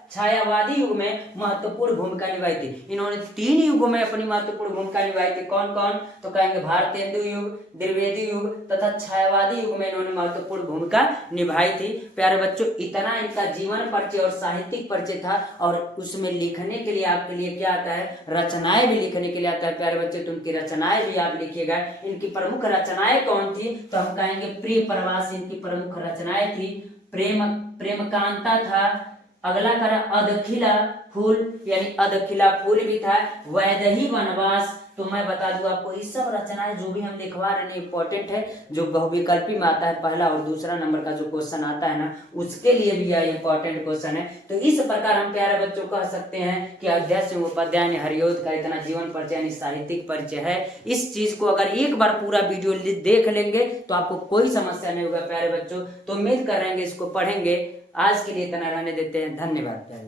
छायावादी युग में महत्वपूर्ण भूमिका निभाई थी। इन्होंने 3 युगों में अपनी महत्वपूर्ण भूमिका निभाई थी। कौन कौन, तो कहेंगे भारतेंदु युग, द्विवेदी युग तथा छायावादी युग में इन्होंने महत्वपूर्ण भूमिका निभाई थी। प्यारे बच्चों, इतना इनका जीवन परिचय और साहित्यिक परिचय था। और उसमें लिखने के लिए आपके लिए क्या आता है, रचनाएं भी लिखने के लिए आता है। प्यारे बच्चे, तो उनकी रचनाएं भी आप लिखिएगा। इनकी प्रमुख रचनाएं कौन थी, तो हम कहेंगे प्रिय प्रवास इनकी प्रमुख रचनाएं थी। प्रेम कांता था। अगला करा अदखिला फूल यानी अधखिला फूल भी था, वैदेही वनवास। तो मैं बता दूं आपको ये सब रचनाएं जो भी हम लिखवा रहे हैं इंपॉर्टेंट है, जो बहुविकल्पी में आता है पहला और दूसरा नंबर का जो क्वेश्चन आता है ना, उसके लिए भी यह इंपॉर्टेंट क्वेश्चन है। तो इस प्रकार हम प्यारे बच्चों कह सकते हैं कि अध्यक्ष उपाध्याय ने हरिऔध का इतना जीवन परिचय यानी साहित्यिक परिचय है। इस चीज को अगर एक बार पूरा वीडियो देख लेंगे तो आपको कोई समस्या नहीं होगा प्यारे बच्चों। तो उम्मीद कर रहे हैं इसको पढ़ेंगे। आज के लिए इतना रहने देते हैं, धन्यवाद प्यारे।